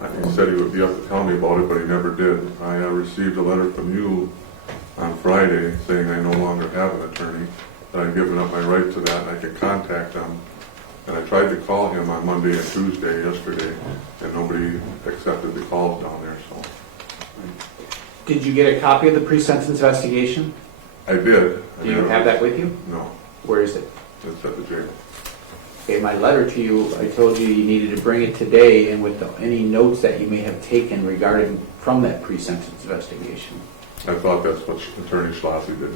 He said he would be up to tell me about it, but he never did. I received a letter from you on Friday saying I no longer have an attorney, that I've given up my right to that, and I could contact them. And I tried to call him on Monday and Tuesday yesterday, and nobody accepted the calls down there, so. Did you get a copy of the pre-sentence investigation? I did. Do you have that with you? No, Where is it? it's at the jail. Okay, my letter to you, I told you you needed to bring it today and with any notes that you may have taken regarding from that pre-sentence investigation. I thought that's what Attorney Schlosser did,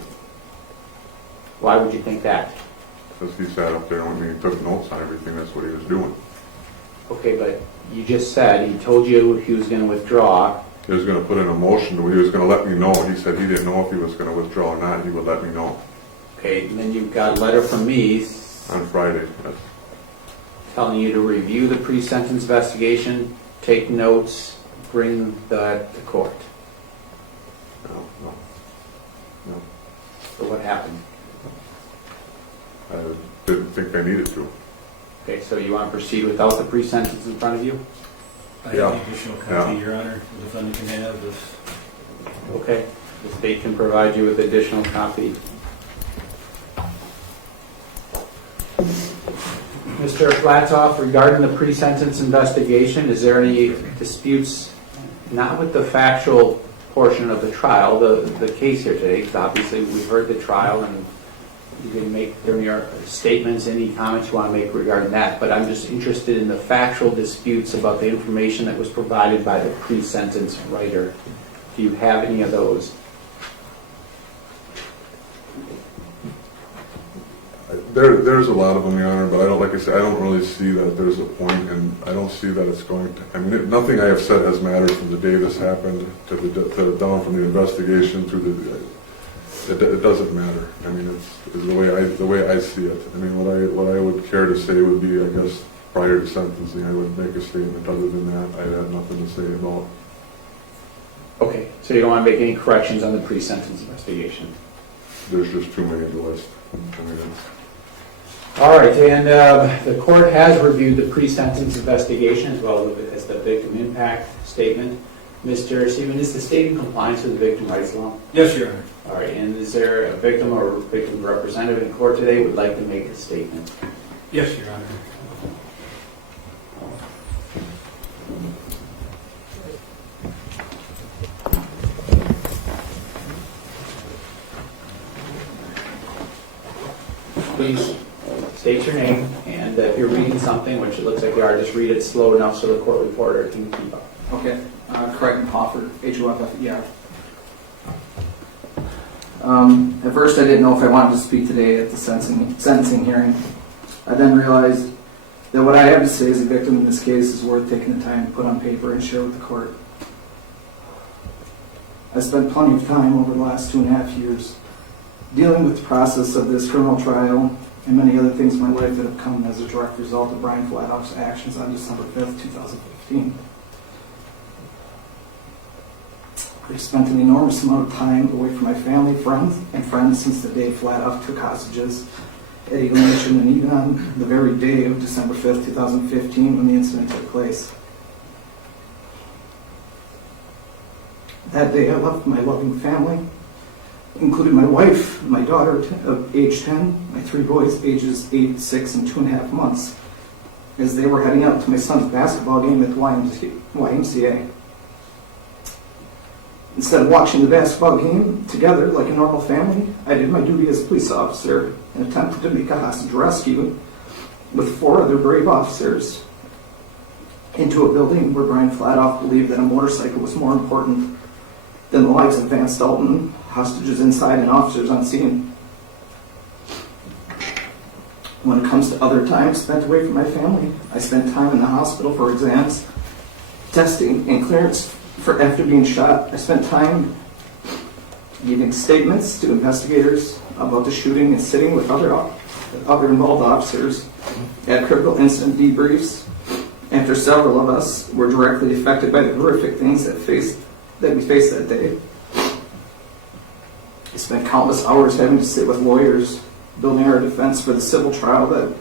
Why would you think that? because he sat up there when he took notes on everything, that's what he was doing. Okay, but you just said he told you he was going to withdraw. He was going to put in a motion, he was going to let me know. He said he didn't know if he was going to withdraw or not, he would let me know. Okay, and then you've got a letter from me On Friday, yes. telling you to review the pre-sentence investigation, take notes, bring that to court. No. So what happened? I didn't think I needed to. Okay, so you want to proceed without the pre-sentence in front of you? I Yeah. have an additional copy, Your Honor, the defendant can have this. Okay, the state can provide you with additional copy. Mr. Flatoff, regarding the pre-sentence investigation, is there any disputes, not with the factual portion of the trial, the case here today, because obviously we've heard the trial and you can make during your statements any comments you want to make regarding that, but I'm just interested in the factual disputes about the information that was provided by the pre-sentence writer. Do you have any of those? There's a lot of them, Your Honor, but I don't, like I said, I don't really see that there's a point, and I don't see that it's going to, I mean, nothing I have said has mattered from the day this happened to down from the investigation through it doesn't matter. I mean, it's the way I see it. I mean, what I would care to say would be, I guess, prior to sentencing, I would make a statement. Other than that, I had nothing to say about. Okay, so you don't want to make any corrections on the pre-sentence investigation? There's just too many to list. I mean, All right, and the court has reviewed the pre-sentence investigation as well as the victim impact statement. Mr. Seaman, is the state in compliance with the victim rights law? Yes, Your Honor. All right, and is there a victim or victim representative in court today who would like to make a statement? Yes, Your Honor. Please state your name, and if you're reading something, which it looks like you are, just read it slow enough so the court reporter can keep up. Okay, Craig Hofford, H-O-F-F-E-R. At first I didn't know if I wanted to speak today at the sentencing hearing. I then realized that what I have to say as a victim in this case is worth taking the time to put on paper and share with the court. I spent plenty of time over the last 2.5 years dealing with the process of this criminal trial and many other things in my life that have come as a direct result of Brian Flatoff's actions on December 5th, 2015. I've spent an enormous amount of time away from my family, friends since the day Flatoff took hostages at Eagle Mission, and even on the very day of December 5th, 2015, when the incident took place. That day I left my loving family, including my wife, my daughter of age 10, my 3 boys ages 8, 6, and 2.5 months, as they were heading out to my son's basketball game at the YMCA. Instead of watching the basketball game together like a normal family, I did my duty as a police officer and attempted to make a hostage rescue with 4 other brave officers into a building where Brian Flatoff believed that a motorcycle was more important than the lives of Vance Dalton, hostages inside and officers on scene. When it comes to other time spent away from my family, I spent time in the hospital for exams, testing, and clearance after being shot. I spent time giving statements to investigators about the shooting and sitting with other involved officers at critical incident debriefs after several of us were directly affected by the horrific things that we faced that day. I spent countless hours having to sit with lawyers building our defense for the civil trial that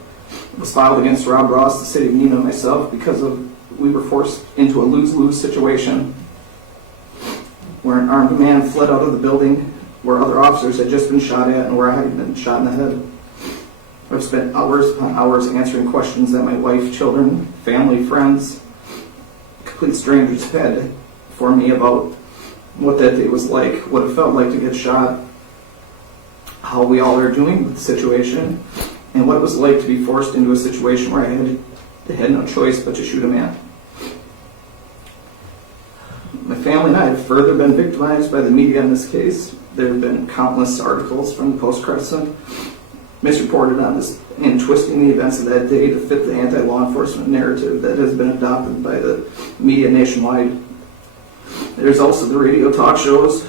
was filed against Rob Ross, the city of Neenah, and myself because of we were forced into a lose-lose situation where an armed man fled out of the building where other officers had just been shot at and where I had been shot in the head. I've spent hours upon hours answering questions that my wife, children, family, friends, complete strangers had for me about what that day was like, what it felt like to get shot, how we all are doing with the situation, and what it was like to be forced into a situation where I had no choice but to shoot a man. My family and I have further been victimized by the media in this case. There have been countless articles from the Post-Crescent misreported on this and twisting the events of that day to fit the anti-law enforcement narrative that has been adopted by the media nationwide. There's also the radio talk shows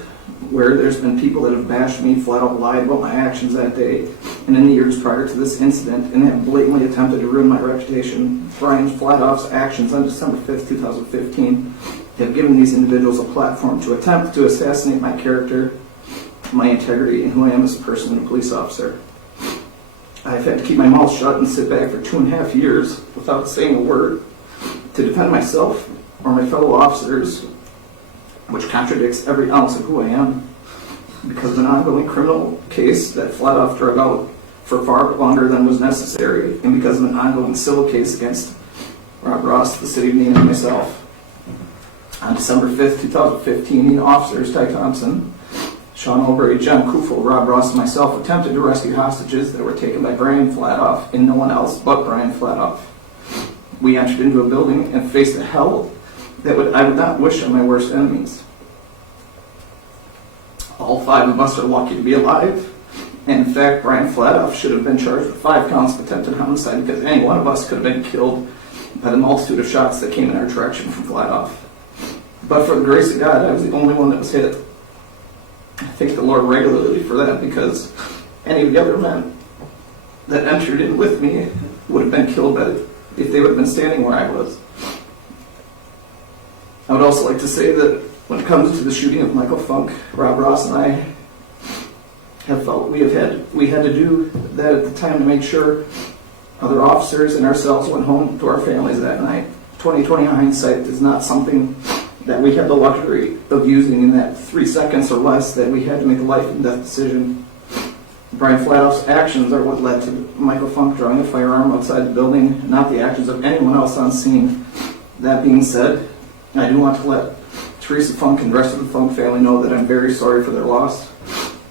where there's been people that have bashed me, flat out lied about my actions that day and in the years prior to this incident and have blatantly attempted to ruin my reputation. Brian Flatoff's actions on December 5th, 2015 have given these individuals a platform to attempt to assassinate my character, my integrity, and who I am as a person and a police officer. I've had to keep my mouth shut and sit back for 2.5 years without saying a word to defend myself or my fellow officers, which contradicts every ounce of who I am, because of an ongoing criminal case that Flatoff drug out for far longer than was necessary, and because of an ongoing civil case against Rob Ross, the city of Neenah, and myself. On December 5th, 2015, officers Ty Thompson, Sean Albury, John Kufel, Rob Ross, and myself attempted to rescue hostages that were taken by Brian Flatoff and no one else but Brian Flatoff. We entered into a building and faced a hell that I would not wish on my worst enemies. All 5 of us are lucky to be alive, and in fact, Brian Flatoff should have been charged with 5 counts of attempted homicide because any one of us could have been killed by the multitude of shots that came in our direction from Flatoff. But for the grace of God, I was the only one that was hit. I thank the Lord regularly for that, because any of the other men that entered in with me would have been killed if they would have been standing where I was. I would also like to say that when it comes to the shooting of Michael Funk, Rob Ross and I have felt we had to do that at the time to make sure other officers and ourselves went home to our families that night. 2020 hindsight is not something that we have the luxury of using in that 3 seconds or less that we had to make a life and death decision. Brian Flatoff's actions are what led to Michael Funk drawing a firearm outside the building, not the actions of anyone else on scene. That being said, I do want to let Teresa Funk and the rest of the Funk family know that I'm very sorry for their loss,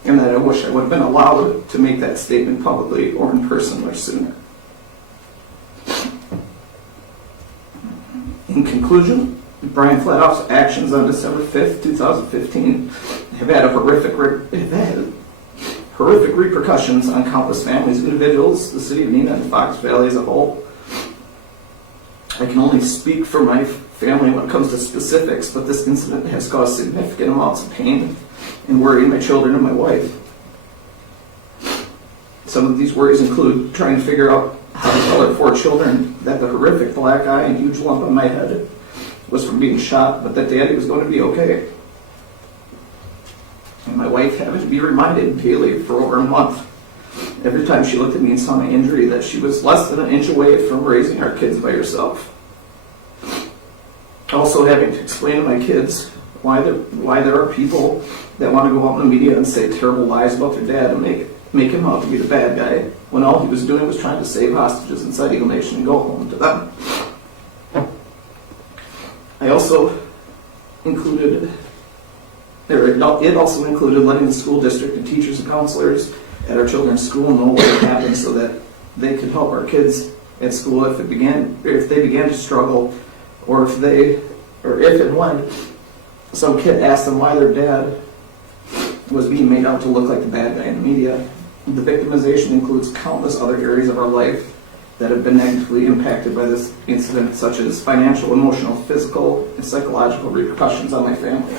and that I wish I would have been allowed to make that statement publicly or in person much sooner. In conclusion, Brian Flatoff's actions on December 5th, 2015 have had horrific repercussions on countless families, individuals, the city of Neenah, and Fox Valley as a whole. I can only speak for my family when it comes to specifics, but this incident has caused significant amounts of pain and worry in my children and my wife. Some of these worries include trying to figure out how to tell our 4 children that the horrific black eye and huge lump on my head was from being shot, but that Daddy was going to be okay. And my wife having to be reminded daily for over a month, every time she looked at me and saw my injury, that she was less than an inch away from raising our kids by herself. Also having to explain to my kids why there are people that want to go out in the media and say terrible lies about their dad and make him out to be the bad guy, when all he was doing was trying to save hostages inside Eagle Nation and go home to them. It also included letting the school district and teachers and counselors at our children's school know what had happened so that they could help our kids at school if they began to struggle, or if and when some kid asked them why their dad was being made out to look like the bad guy in the media. The victimization includes countless other areas of our life that have been negatively impacted by this incident, such as financial, emotional, physical, and psychological repercussions on my family.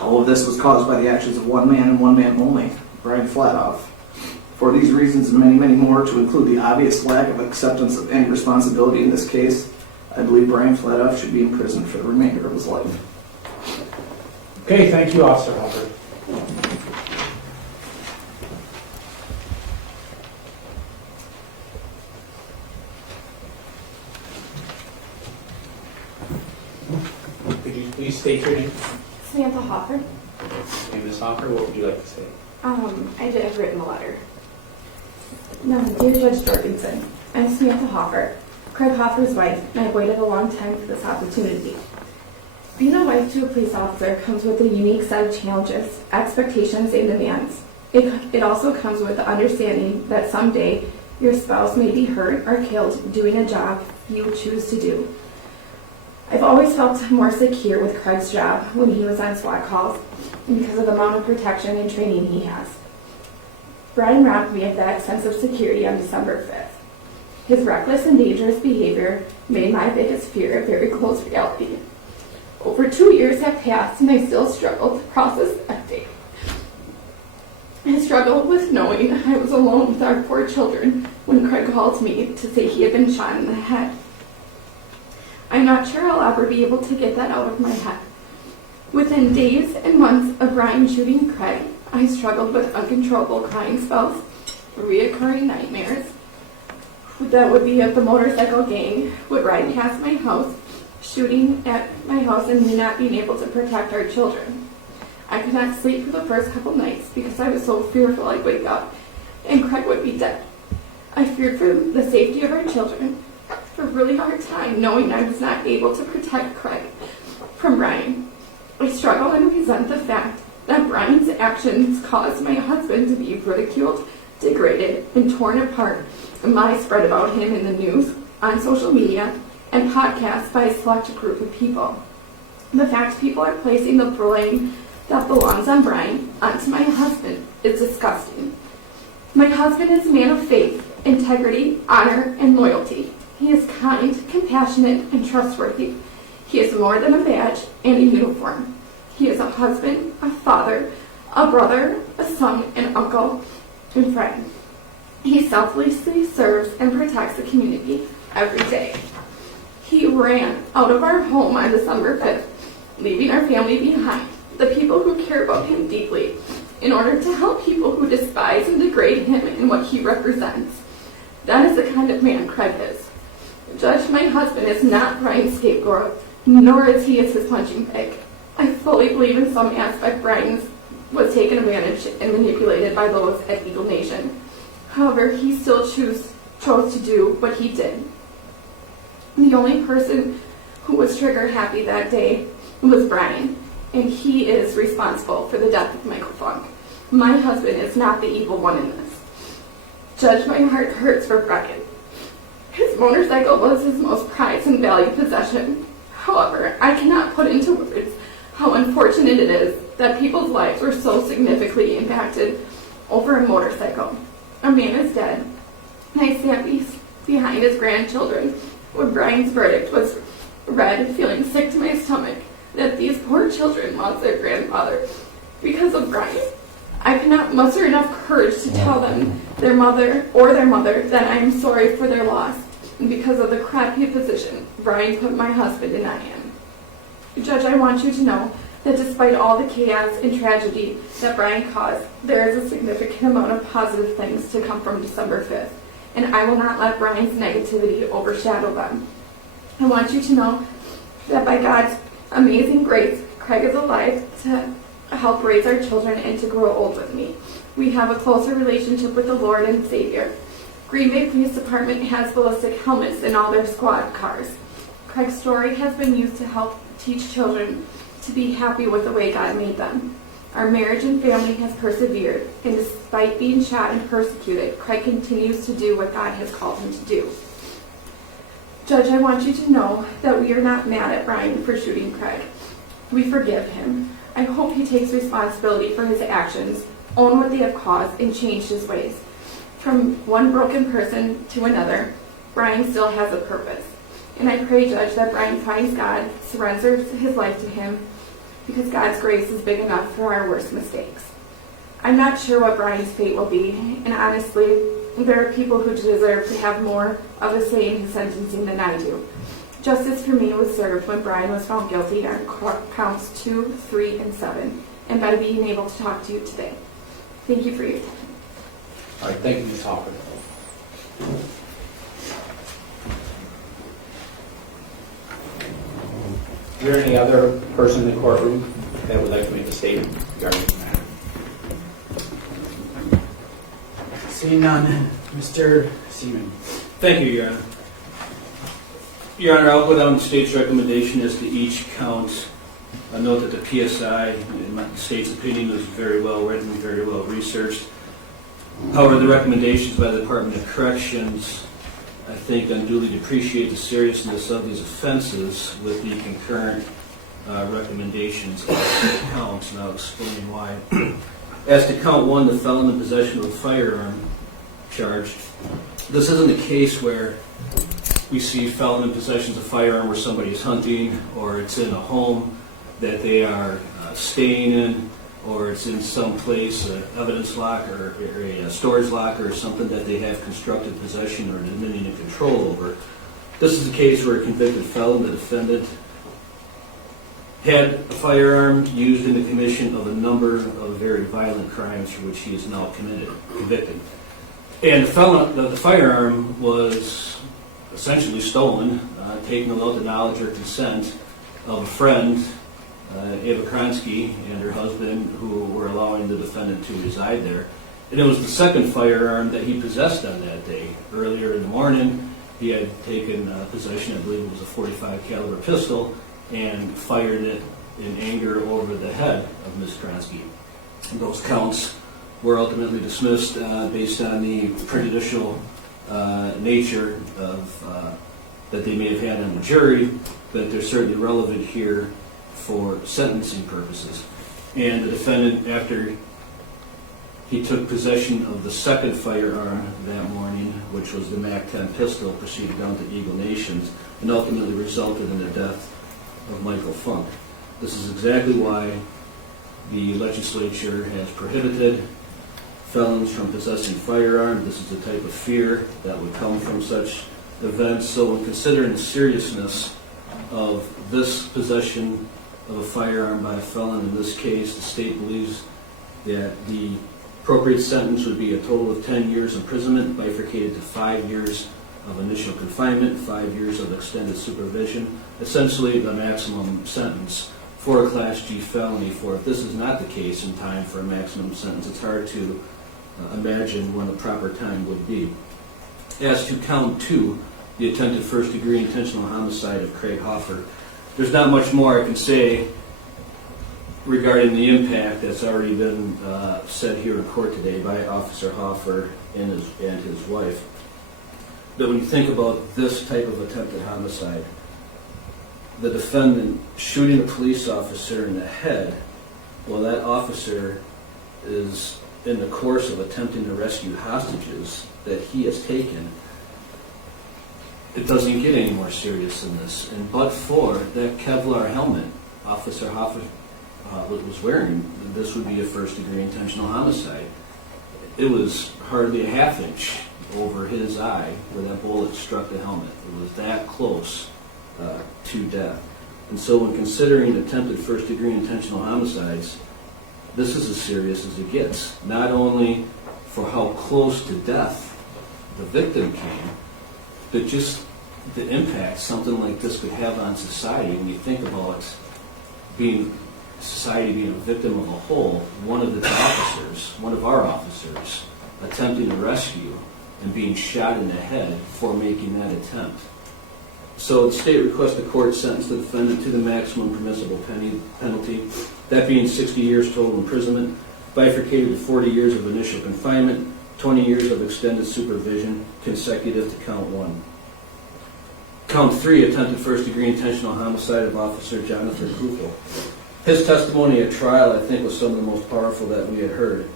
All of this was caused by the actions of one man and one man only, Brian Flatoff. For these reasons and many, many more, to include the obvious lack of acceptance of any responsibility in this case, I believe Brian Flatoff should be in prison for the remainder of his life. Okay, thank you, Officer Hubbard. Please state your name. Samantha Hoffer. And Ms. Hoffer, what would you like to say? I did have written a letter. Now, dear Judge Jorgensen, I'm Samantha Hoffer, Craig Hoffer's wife, and I've waited a long time for this opportunity. Being a wife to a police officer comes with a unique set of challenges, expectations, and demands. It also comes with the understanding that someday your spouse may be hurt or killed doing a job you choose to do. I've always felt more secure with Craig's job when he was on SWAT calls because of the amount of protection and training he has. Brian robbed me of that sense of security on December 5th. His reckless and dangerous behavior made my biggest fear a very close reality. Over 2 years have passed and I still struggle to process that day. I struggled with knowing I was alone with our 4 children when Craig called me to say he had been shot in the head. I'm not sure I'll ever be able to get that out of my head. Within days and months of Brian shooting Craig, I struggled with uncontrollable crying spells, reoccurring nightmares that would be of the motorcycle gang would ride past my house, shooting at my house and me not being able to protect our children. I could not sleep for the first couple nights because I was so fearful I'd wake up and Craig would be dead. I feared for the safety of our children, for a really hard time knowing I was not able to protect Craig from Brian. I struggle and resent the fact that Brian's actions caused my husband to be ridiculed, degraded, and torn apart, and lies spread about him in the news, on social media, and podcasts by a select group of people. The fact people are placing the blame that belongs on Brian onto my husband is disgusting. My husband is a man of faith, integrity, honor, and loyalty. He is kind, compassionate, and trustworthy. He is more than a badge and a uniform. He is a husband, a father, a brother, a son, an uncle, and friend. He selflessly serves and protects the community every day. He ran out of our home on December 5th, leaving our family behind, the people who care about him deeply, in order to help people who despise and degrade him and what he represents. That is the kind of man Craig is. Judge, my husband is not Brian's scapegoat, nor is he his punching bag. I fully believe in some aspect Brian was taken advantage and manipulated by those at Eagle Nation. However, he still chose to do what he did. The only person who was trigger happy that day was Brian, and he is responsible for the death of Michael Funk. My husband is not the evil one in this. Judge, my heart hurts for Brian. His motorcycle was his most prized and valued possession. However, I cannot put into words how unfortunate it is that people's lives were so significantly impacted over a motorcycle. A man is dead. I sat behind his grandchildren when Brian's verdict was read, feeling sick to my stomach that these poor children lost their grandfather because of Brian. I cannot muster enough courage to tell them, their mother, that I am sorry for their loss and because of the crappy position Brian put my husband and I in. Judge, I want you to know that despite all the chaos and tragedy that Brian caused, there is a significant amount of positive things to come from December 5th, and I will not let Brian's negativity overshadow them. I want you to know that by God's amazing grace, Craig is alive to help raise our children and to grow old with me. We have a closer relationship with the Lord and Savior. Green Bay Police Department has ballistic helmets in all their squad cars. Craig's story has been used to help teach children to be happy with the way God made them. Our marriage and family has persevered, and despite being shot and persecuted, Craig continues to do what God has called him to do. Judge, I want you to know that we are not mad at Brian for shooting Craig. We forgive him. I hope he takes responsibility for his actions, own what they have caused, and change his ways. From one broken person to another, Brian still has a purpose. And I pray, Judge, that Brian finds God, surrenders his life to him, because God's grace is big enough for our worst mistakes. I'm not sure what Brian's fate will be, and honestly, there are people who deserve to have more of a say in his sentencing than I do. Justice for me was served when Brian was found guilty on counts 2, 3, and 7, and by being able to talk to you today. Thank you for your time. All right, thank you, Ms. Hoffer. Is there any other person in the courtroom that would like to make a statement regarding the matter? Seeing none, Mr. Seaman. Thank you, Your Honor. Your Honor, I'll go down the state's recommendation as to each count. I note that the PSI, in the state's opinion, was very well written, very well researched. However, the recommendations by the Department of Corrections, I think, unduly depreciate the seriousness of these offenses with the concurrent recommendations of the counts, and I'll explain why. As to count 1, the felon in possession of a firearm charge, this isn't a case where we see felon in possession of a firearm where somebody is hunting, or it's in a home that they are staying in, or it's in some place, an evidence locker or a storage locker or something that they have constructive possession or dominion and control over. This is a case where a convicted felon, the defendant, had a firearm used in the commission of a number of very violent crimes for which he is now convicted. And the firearm was essentially stolen, taken without the knowledge or consent of a friend, Eva Kronsky and her husband, who were allowing the defendant to reside there. And it was the second firearm that he possessed on that day. Earlier in the morning, he had taken possession, I believe it was a .45 caliber pistol, and fired it in anger over the head of Ms. Kronsky. And those counts were ultimately dismissed based on the prejudicial nature of that they may have had on the jury, but they're certainly relevant here for sentencing purposes. And the defendant, after he took possession of the second firearm that morning, which was the MAC-10 pistol, proceeded down to Eagle Nations and ultimately resulted in the death of Michael Funk. This is exactly why the legislature has prohibited felons from possessing firearms. This is the type of fear that would come from such events. So when considering the seriousness of this possession of a firearm by a felon in this case, the state believes that the appropriate sentence would be a total of 10 years imprisonment, bifurcated to 5 years of initial confinement, 5 years of extended supervision, essentially the maximum sentence for a Class G felony. For if this is not the case in time for a maximum sentence, it's hard to imagine when the proper time would be. As to count 2, the attempted first-degree intentional homicide of Craig Hoffer, there's not much more I can say regarding the impact that's already been said here in court today by Officer Hoffer and his wife. But when you think about this type of attempted homicide, the defendant shooting a police officer in the head while that officer is in the course of attempting to rescue hostages that he has taken, it doesn't get any more serious than this. And but for that Kevlar helmet Officer Hoffer was wearing, this would be a first-degree intentional homicide. It was hardly a half-inch over his eye where that bullet struck the helmet. It was that close to death. And so when considering attempted first-degree intentional homicides, this is as serious as it gets. Not only for how close to death the victim came, but just the impact something like this could have on society. When you think about society being a victim of a whole, one of our officers, attempting to rescue and being shot in the head for making that attempt. So the state requests the court sentence the defendant to the maximum permissible penalty, that being 60 years total imprisonment, bifurcated to 40 years of initial confinement, 20 years of extended supervision, consecutive to count 1. Count 3, attempted first-degree intentional homicide of Officer Jonathan Kufel. His testimony at trial, I think, was some of the most powerful that we had heard.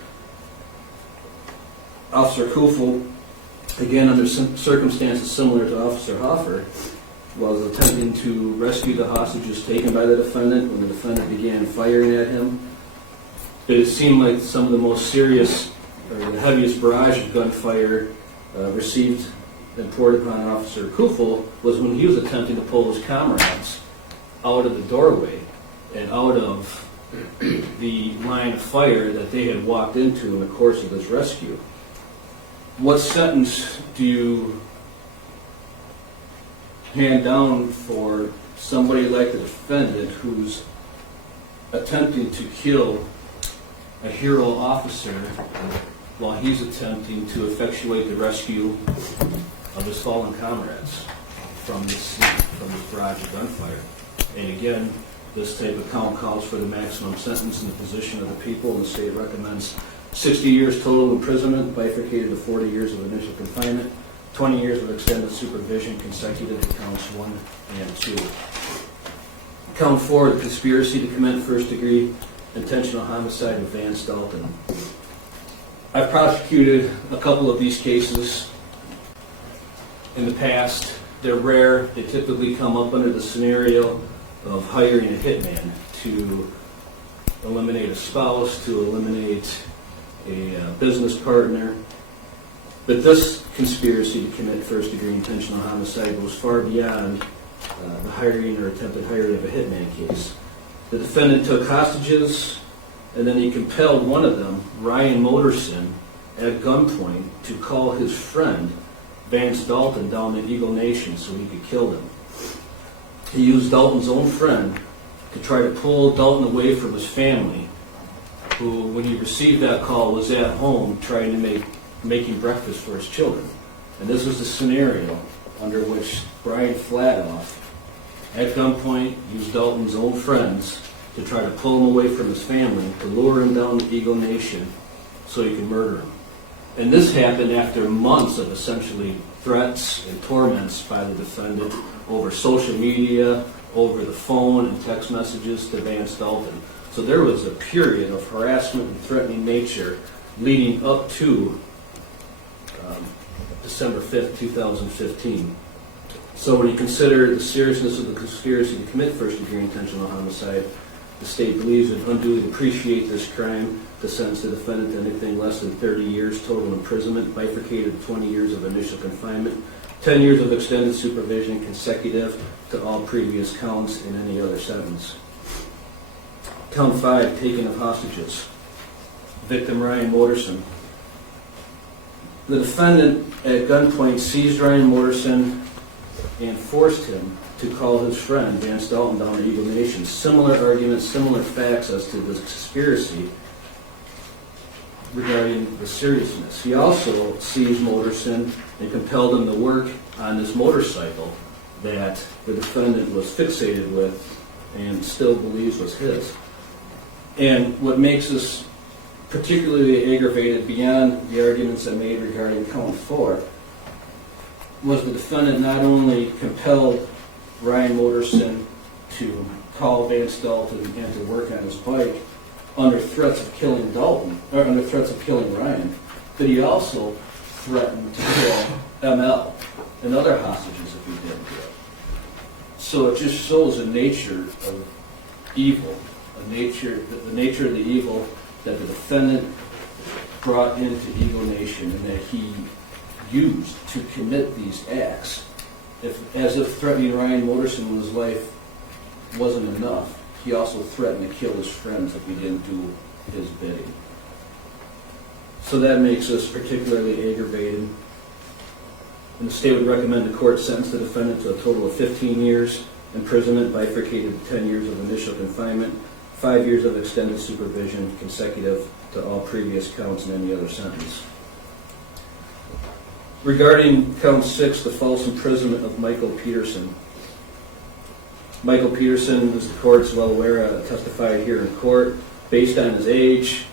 Officer Kufel, again under circumstances similar to Officer Hoffer, was attempting to rescue the hostages taken by the defendant when the defendant began firing at him. It seemed like some of the most serious, or the heaviest barrage of gunfire received and poured upon Officer Kufel was when he was attempting to pull his comrades out of the doorway and out of the line of fire that they had walked into in the course of this rescue. What sentence do you hand down for somebody like the defendant who's attempting to kill a hero officer while he's attempting to effectuate the rescue of his fallen comrades from this scene, from this barrage of gunfire. And again, this type of count calls for the maximum sentence in the position of the people, and the state recommends 60 years total imprisonment, bifurcated to 40 years of initial confinement, 20 years of extended supervision consecutive to counts 1 and 2. Count 4, the conspiracy to commit first-degree intentional homicide of Vance Dalton. I've prosecuted a couple of these cases in the past. They're rare. They typically come up under the scenario of hiring a hitman to eliminate a spouse, to eliminate a business partner. But this conspiracy to commit first-degree intentional homicide goes far beyond the hiring or attempted hiring of a hitman case. The defendant took hostages, and then he compelled one of them, Ryan Motorson, at gunpoint to call his friend, Vance Dalton, down to Eagle Nation so he could kill him. He used Dalton's own friend to try to pull Dalton away from his family, who, when he received that call, was at home trying to making breakfast for his children. And this was the scenario under which Brian Flatoff, at gunpoint, used Dalton's own friends to try to pull him away from his family, to lure him down to Eagle Nation so he could murder him. And this happened after months of essentially threats and torments by the defendant over social media, over the phone and text messages to Vance Dalton. So there was a period of harassment and threatening nature leading up to December 5th, 2015. So when you consider the seriousness of the conspiracy to commit first-degree intentional homicide, the state believes it unduly depreciate this crime to sentence the defendant to anything less than 30 years total imprisonment, bifurcated to 20 years of initial confinement, 10 years of extended supervision consecutive to all previous counts in any other sentence. Count 5, taking of hostages. Victim Ryan Motorson. The defendant at gunpoint seized Ryan Motorson and forced him to call his friend Vance Dalton down to Eagle Nation. Similar arguments, similar facts as to this conspiracy regarding the seriousness. He also seized Motorson and compelled him to work on this motorcycle that the defendant was fixated with and still believes was his. And what makes this particularly aggravated, beyond the arguments I made regarding count 4, was the defendant not only compelled Ryan Motorson to call Vance Dalton and to work on his bike under threats of killing Dalton, or under threats of killing Ryan, but he also threatened to kill ML and other hostages if he didn't do it. So it just shows the nature of evil, the nature of the evil that the defendant brought into Eagle Nation and that he used to commit these acts. As if threatening Ryan Motorson with his life wasn't enough, he also threatened to kill his friends if he didn't do his bidding. So that makes us particularly aggravated. And the state would recommend the court sentence the defendant to a total of 15 years imprisonment, bifurcated to 10 years of initial confinement, 5 years of extended supervision consecutive to all previous counts in any other sentence. Regarding count 6, the false imprisonment of Michael Peterson. Michael Peterson, as the court's well aware, testified here in court. Based on his age,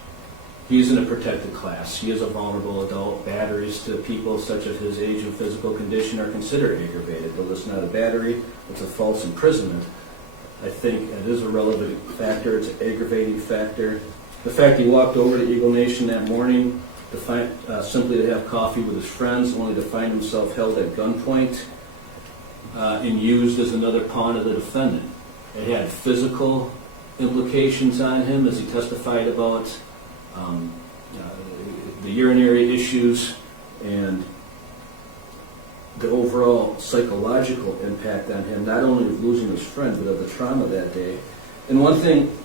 he's in a protected class. He is a vulnerable adult. Batteries to people such as his age and physical condition are considered aggravated. Though it's not a battery, it's a false imprisonment. I think it is a relevant factor. It's an aggravating factor. The fact he walked over to Eagle Nation that morning simply to have coffee with his friends, only to find himself held at gunpoint and used as another pawn of the defendant. It had physical implications on him, as he testified about the urinary issues and the overall psychological impact on him, not only of losing his friend, but of the trauma that day. And one thing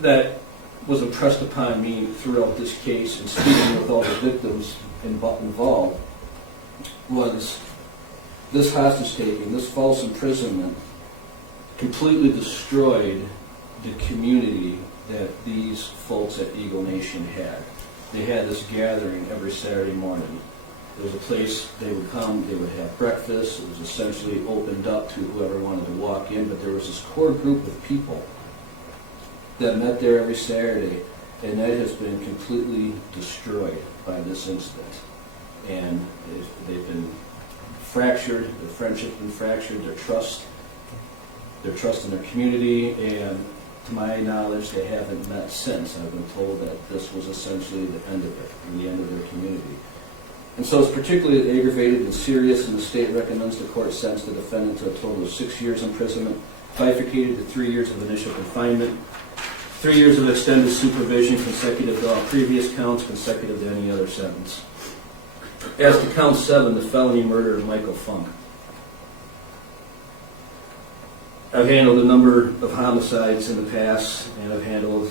that was impressed upon me throughout this case and speaking with all the victims involved was this hostage taking, this false imprisonment, completely destroyed the community that these folks at Eagle Nation had. They had this gathering every Saturday morning. There was a place they would come, they would have breakfast. It was essentially opened up to whoever wanted to walk in, but there was this core group of people that met there every Saturday, and that has been completely destroyed by this incident. And they've been fractured, their friendship's been fractured, their trust in their community, and to my knowledge, they haven't met since. I've been told that this was essentially the end of it, and the end of their community. And so it's particularly aggravated and serious, and the state recommends the court sentence the defendant to a total of 6 years imprisonment, bifurcated to 3 years of initial confinement, 3 years of extended supervision consecutive to all previous counts, consecutive to any other sentence. As to count 7, the felony murder of Michael Funk. I've handled a number of homicides in the past, and I've handled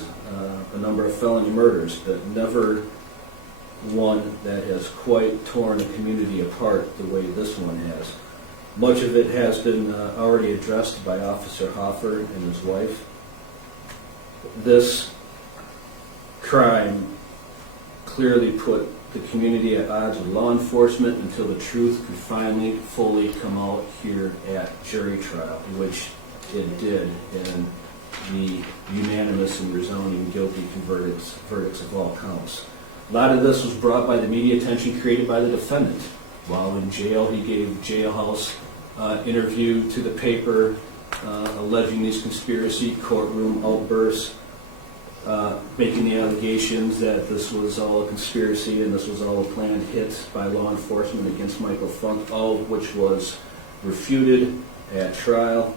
a number of felony murders, but never one that has quite torn a community apart the way this one has. Much of it has been already addressed by Officer Hoffer and his wife. This crime clearly put the community at odds with law enforcement until the truth could finally fully come out here at jury trial, which it did in the unanimous and resounding guilty verdicts of all counts. A lot of this was brought by the media attention created by the defendant. While in jail, he gave jailhouse interview to the paper alleging these conspiracy courtroom outbursts, making the allegations that this was all a conspiracy and this was all a planned hit by law enforcement against Michael Funk, all of which was refuted at trial.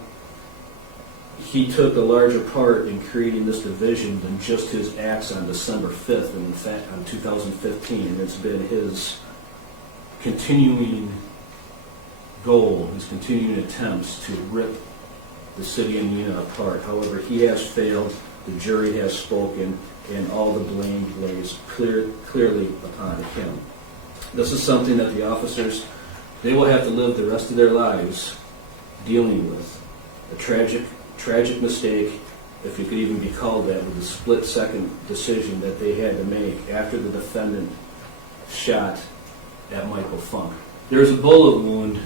He took a larger part in creating this division than just his acts on December 5th, and in fact on 2015, and it's been his continuing goal, his continuing attempts to rip the city of Neenah apart. However, he has failed, the jury has spoken, and all the blame lays clearly upon him. This is something that the officers, they will have to live the rest of their lives dealing with. A tragic mistake, if it could even be called that, with the split-second decision that they had to make after the defendant shot at Michael Funk. There's a bullet wound.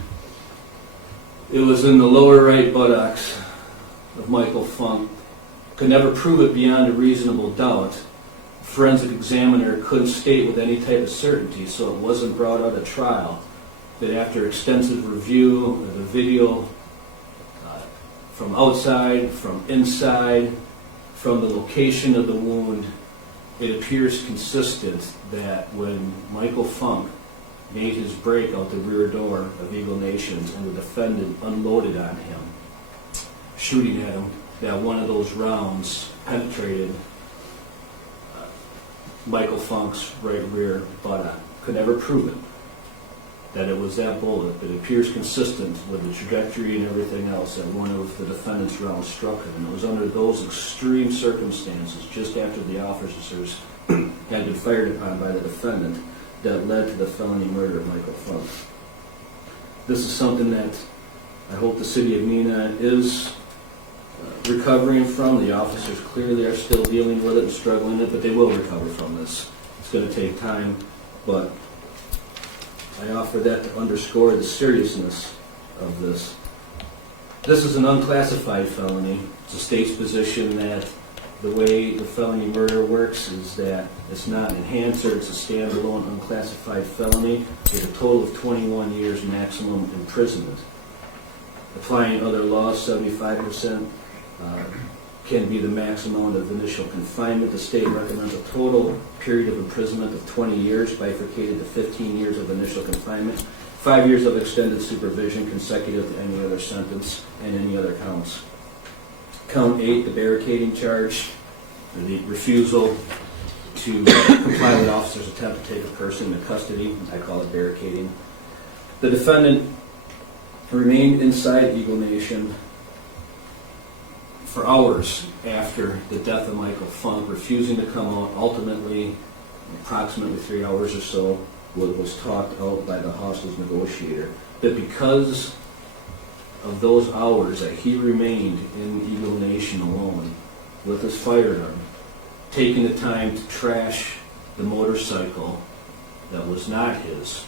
It was in the lower right buttocks of Michael Funk. Could never prove it beyond a reasonable doubt. Forensic examiner couldn't state with any type of certainty, so it wasn't brought out at trial. But after extensive review of the video, from outside, from inside, from the location of the wound, it appears consistent that when Michael Funk made his break out the rear door of Eagle Nations and the defendant unloaded on him, shooting at him, that one of those rounds penetrated Michael Funk's right rear buttock. Could never prove it, that it was that bullet, but it appears consistent with the trajectory and everything else that one of the defendant's rounds struck him. And it was under those extreme circumstances, just after the officers had been fired upon by the defendant, that led to the felony murder of Michael Funk. This is something that I hope the city of Neenah is recovering from. The officers clearly are still dealing with it and struggling with it, but they will recover from this. It's going to take time, but I offer that to underscore the seriousness of this. This is an unclassified felony. It's the state's position that the way the felony murder works is that it's not an enhancer, it's a standalone unclassified felony with a total of 21 years maximum imprisonment. Applying other laws, 75% can be the maximum of initial confinement. The state recommends a total period of imprisonment of 20 years, bifurcated to 15 years of initial confinement, 5 years of extended supervision consecutive to any other sentence and any other counts. Count 8, the barricading charge, the refusal to comply with officers' attempt to take a person into custody. I call it barricading. The defendant remained inside Eagle Nation for hours after the death of Michael Funk, refusing to come out. Ultimately, approximately 3 hours or so what was talked out by the hostage negotiator, that because of those hours that he remained in Eagle Nation alone with his firearm, taking the time to trash the motorcycle that was not his,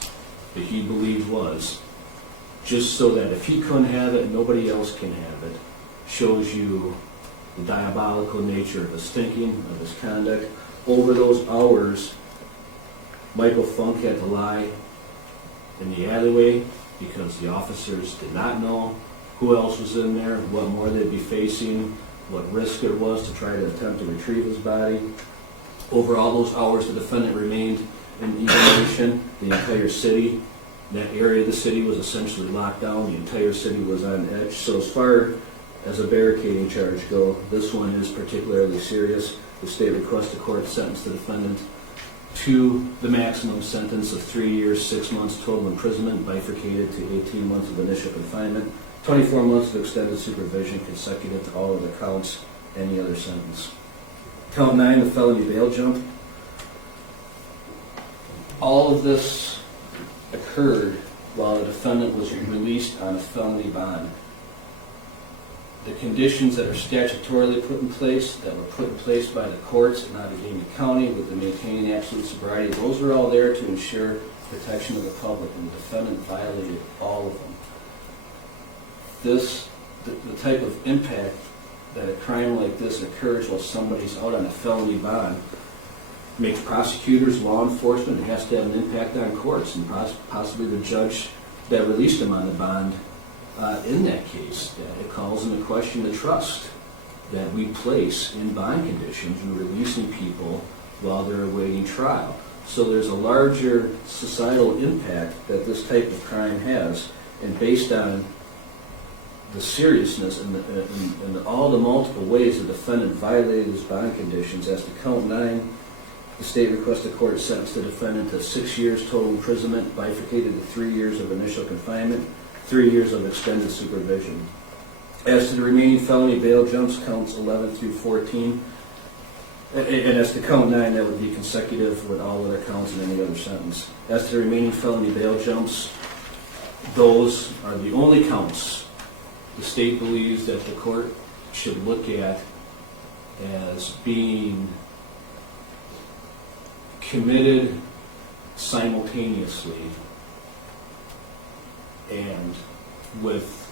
that he believed was, just so that if he couldn't have it, nobody else can have it, shows you the diabolical nature of his thinking, of his conduct. Over those hours, Michael Funk had to lie in the alleyway because the officers did not know who else was in there, what more they'd be facing, what risk there was to try to attempt to retrieve his body. Over all those hours, the defendant remained in Eagle Nation. The entire city, that area of the city was essentially locked down. The entire city was on edge. So as far as a barricading charge go, this one is particularly serious. The state requests the court sentence the defendant to the maximum sentence of 3 years, 6 months total imprisonment, bifurcated to 18 months of initial confinement, 24 months of extended supervision consecutive to all of the counts, any other sentence. Count 9, the felony bail jump. All of this occurred while the defendant was released on a felony bond. The conditions that are statutorily put in place, that were put in place by the courts in Allegheny County with the maintaining absolute sobriety, those are all there to ensure protection of the public, and the defendant violated all of them. The type of impact that a crime like this occurs while somebody's out on a felony bond makes prosecutors, law enforcement, it has to have an impact on courts and possibly the judge that released him on the bond in that case. It calls into question the trust that we place in bond conditions in releasing people while they're awaiting trial. So there's a larger societal impact that this type of crime has, and based on the seriousness and all the multiple ways the defendant violated his bond conditions, as to count 9, the state requests the court sentence the defendant to 6 years total imprisonment, bifurcated to 3 years of initial confinement, 3 years of extended supervision. As to the remaining felony bail jumps, counts 11 through 14, and as to count 9, that would be consecutive with all other counts in any other sentence. As to the remaining felony bail jumps, those are the only counts the state believes that the court should look at as being committed simultaneously and with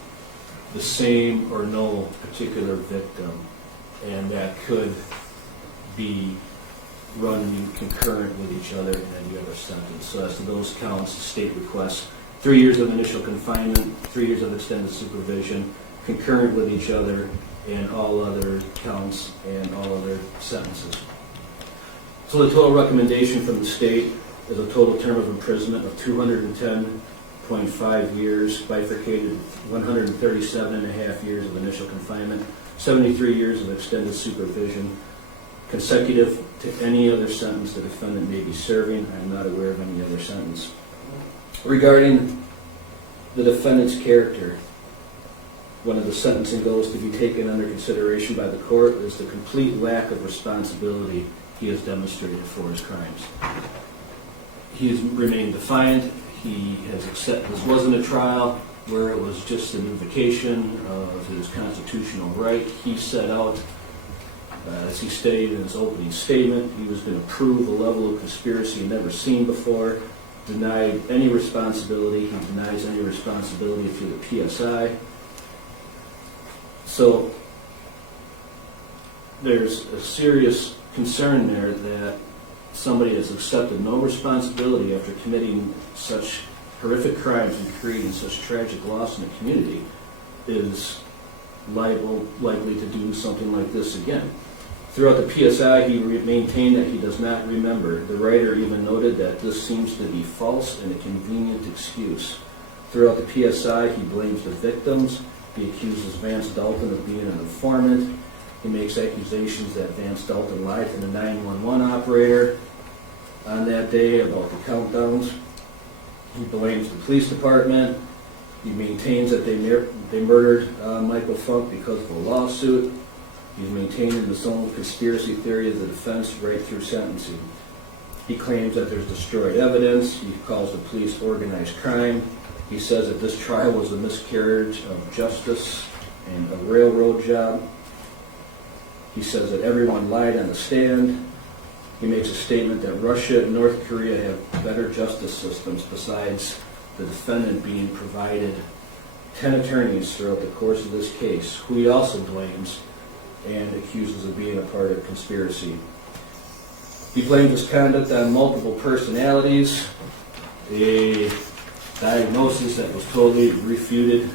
the same or no particular victim, and that could be running concurrent with each other in any other sentence. So as to those counts, the state requests 3 years of initial confinement, 3 years of extended supervision, concurrent with each other, and all other counts and all other sentences. So the total recommendation from the state is a total term of imprisonment of 210.5 years, bifurcated 137.5 years of initial confinement, 73 years of extended supervision, consecutive to any other sentence the defendant may be serving. I'm not aware of any other sentence. Regarding the defendant's character, one of the sentencing goals to be taken under consideration by the court is the complete lack of responsibility he has demonstrated for his crimes. He has remained defiant. He has accepted this wasn't a trial where it was just an invocation of his constitutional right. He set out, as he stated in his opening statement, he was going to prove a level of conspiracy never seen before, denied any responsibility. He denies any responsibility through the PSI. So there's a serious concern there that somebody has accepted no responsibility after committing such horrific crimes and creating such tragic loss in the community is likely to do something like this again. Throughout the PSI, he maintained that he does not remember. The writer even noted that this seems to be false and a convenient excuse. Throughout the PSI, he blames the victims. He accuses Vance Dalton of being an informant. He makes accusations that Vance Dalton lied to the 911 operator on that day about the countdowns. He blames the police department. He maintains that they murdered Michael Funk because of a lawsuit. He's maintaining his own conspiracy theory of the defense right through sentencing. He claims that there's destroyed evidence. He calls the police organized crime. He says that this trial was a miscarriage of justice and a railroad job. He says that everyone lied on the stand. He makes a statement that Russia and North Korea have better justice systems besides the defendant being provided 10 attorneys throughout the course of this case, who he also blames and accuses of being a part of conspiracy. He blamed his conduct on multiple personalities, a diagnosis that was totally refuted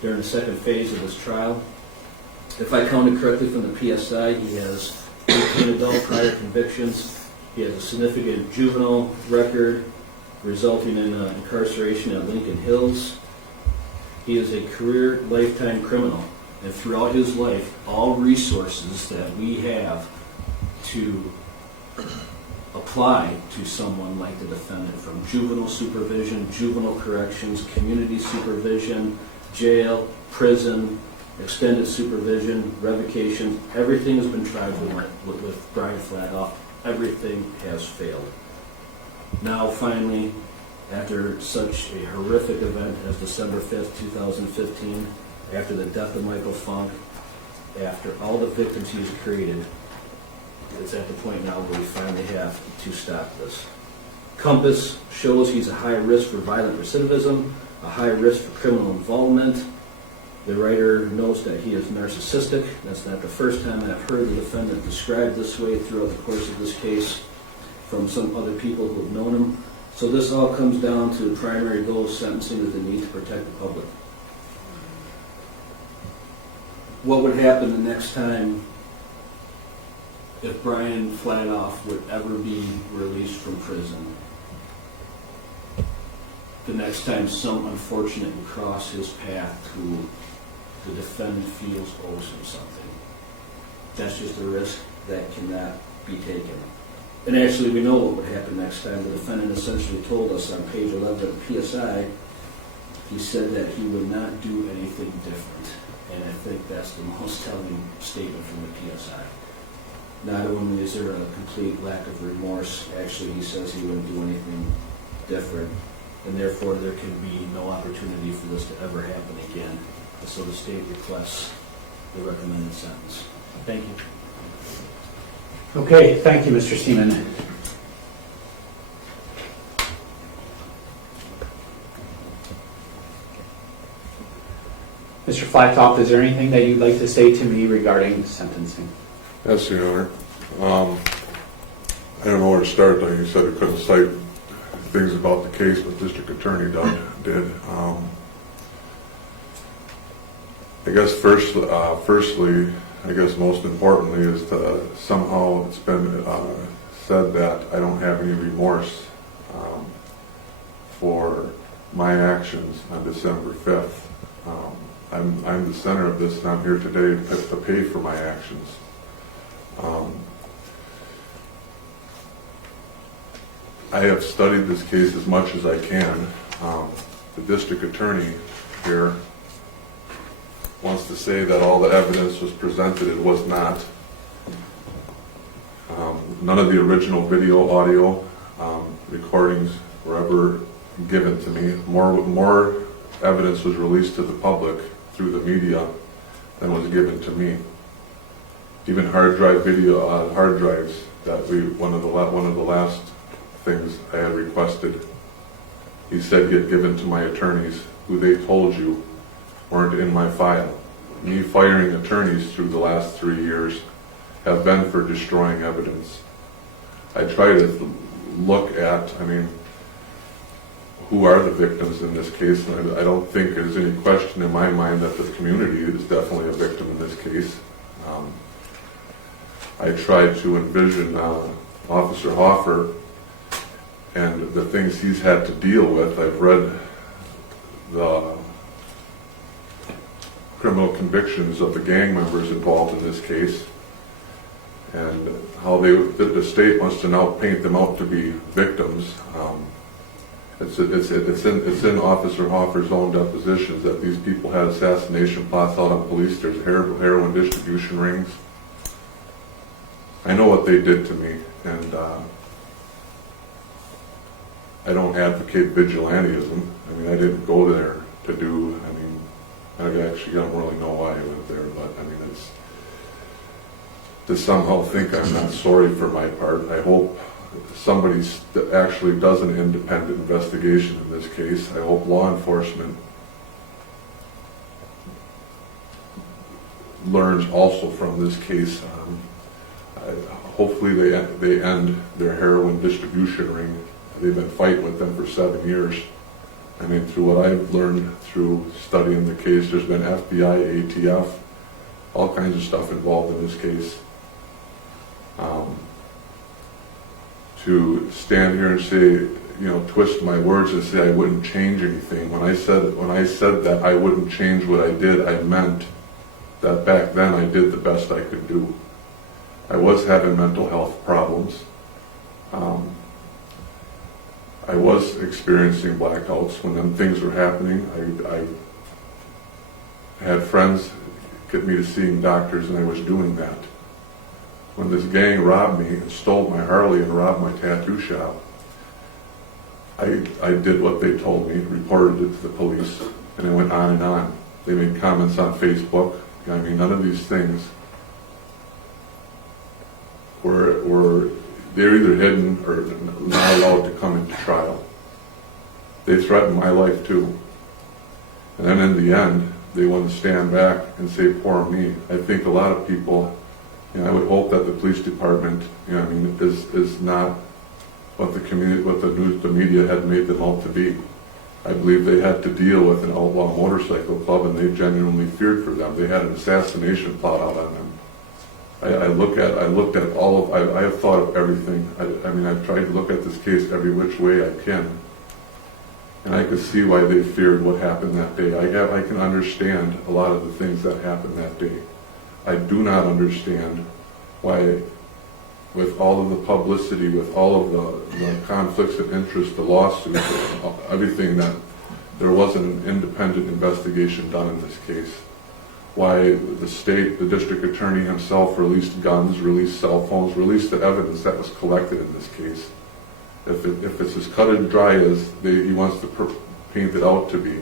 during the second phase of this trial. If I counted correctly from the PSI, he has 18 adult prior convictions. He has a significant juvenile record resulting in incarceration at Lincoln Hills. He is a career lifetime criminal, and throughout his life, all resources that we have to apply to someone like the defendant, from juvenile supervision, juvenile corrections, community supervision, jail, prison, extended supervision, revocation, everything has been tried with Brian Flatoff. Everything has failed. Now, finally, after such a horrific event as December 5th, 2015, after the death of Michael Funk, after all the victims he's created, it's at the point now where we finally have to stop this. Compass shows he's a high risk for violent recidivism, a high risk for criminal involvement. The writer knows that he is narcissistic. That's not the first time I've heard the defendant described this way throughout the course of this case from some other people who have known him. So this all comes down to the primary goal of sentencing is the need to protect the public. What would happen the next time if Brian Flatoff would ever be released from prison? The next time some unfortunate would cross his path who the defendant feels owes him something. That's just a risk that cannot be taken. And actually, we know what would happen next time. The defendant essentially told us on page 11 of the PSI, he said that he would not do anything different. And I think that's the most telling statement from the PSI. Not only is there a complete lack of remorse, actually he says he wouldn't do anything different, and therefore there can be no opportunity for this to ever happen again. And so the state requests the recommended sentence. Thank you. Okay, thank you, Mr. Seaman. Mr. Flatoff, is there anything that you'd like to say to me regarding sentencing? Yes, Your Honor. I don't know where to start. Like you said, I couldn't cite things about the case, but District Attorney did. I guess firstly, I guess most importantly is somehow it's been said that I don't have any remorse for my actions on December 5th. I'm the center of this, and I'm here today to pay for my actions. I have studied this case as much as I can. The district attorney here wants to say that all the evidence was presented. It was not. None of the original video, audio recordings were ever given to me. More evidence was released to the public through the media than was given to me. Even hard drive video, hard drives that one of the last things I had requested, he said he had given to my attorneys, who they told you weren't in my file. Me firing attorneys through the last 3 years have been for destroying evidence. I try to look at, who are the victims in this case, and I don't think there's any question in my mind that the community is definitely a victim in this case. I tried to envision Officer Hoffer and the things he's had to deal with. I've read the criminal convictions of the gang members involved in this case, and how the state wants to now paint them out to be victims. It's in Officer Hoffer's own depositions that these people had assassination plots out on police. There's heroin distribution rings. I know what they did to me, and I don't advocate vigilantism. I mean, I didn't go there to do, I mean, I actually don't really know why I went there, but I mean, it's to somehow think I'm not sorry for my part. I hope somebody actually does an independent investigation in this case. I hope law enforcement learns also from this case. Hopefully they end their heroin distribution ring. They've been fighting with them for 7 years. I mean, through what I've learned through studying the case, there's been FBI, ATF, all kinds of stuff involved in this case. To stand here and say, you know, twist my words and say I wouldn't change anything. When I said that I wouldn't change what I did, I meant that back then I did the best I could do. I was having mental health problems. I was experiencing blackouts when them things were happening. I had friends get me to seeing doctors, and I was doing that. When this gang robbed me and stole my Harley and robbed my tattoo shop, I did what they told me, reported it to the police, and it went on and on. They made comments on Facebook. I mean, none of these things were they're either hidden or not allowed to come into trial. They threatened my life too. And then in the end, they want to stand back and say, poor me. I think a lot of people, you know, I would hope that the police department, you know, I mean, is not what the community, what the media had made them out to be. I believe they had to deal with an outlaw motorcycle club, and they genuinely feared for them. They had an assassination plot out on them. I looked at all of, I have thought of everything. I mean, I've tried to look at this case every which way I can. And I could see why they feared what happened that day. I can understand a lot of the things that happened that day. I do not understand why, with all of the publicity, with all of the conflicts of interest, the lawsuits, everything, that there wasn't an independent investigation done in this case. Why the state, the district attorney himself released guns, released cell phones, released the evidence that was collected in this case. If it's as cut and dry as he wants to paint it out to be,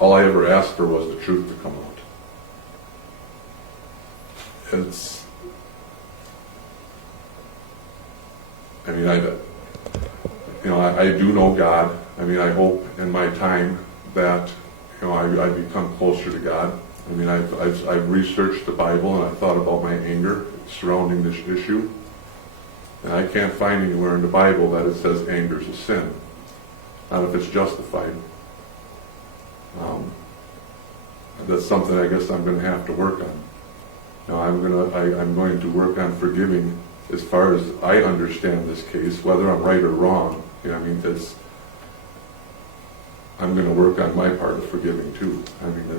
all I ever asked for was the truth to come out. It's, I mean, I do know God. I mean, I hope in my time that, you know, I become closer to God. I mean, I've researched the Bible, and I've thought about my anger surrounding this issue. And I can't find anywhere in the Bible that it says anger is a sin. Not if it's justified. That's something I guess I'm going to have to work on. Now, I'm going to work on forgiving as far as I understand this case, whether I'm right or wrong. You know, I mean, I'm going to work on my part of forgiving too. I mean,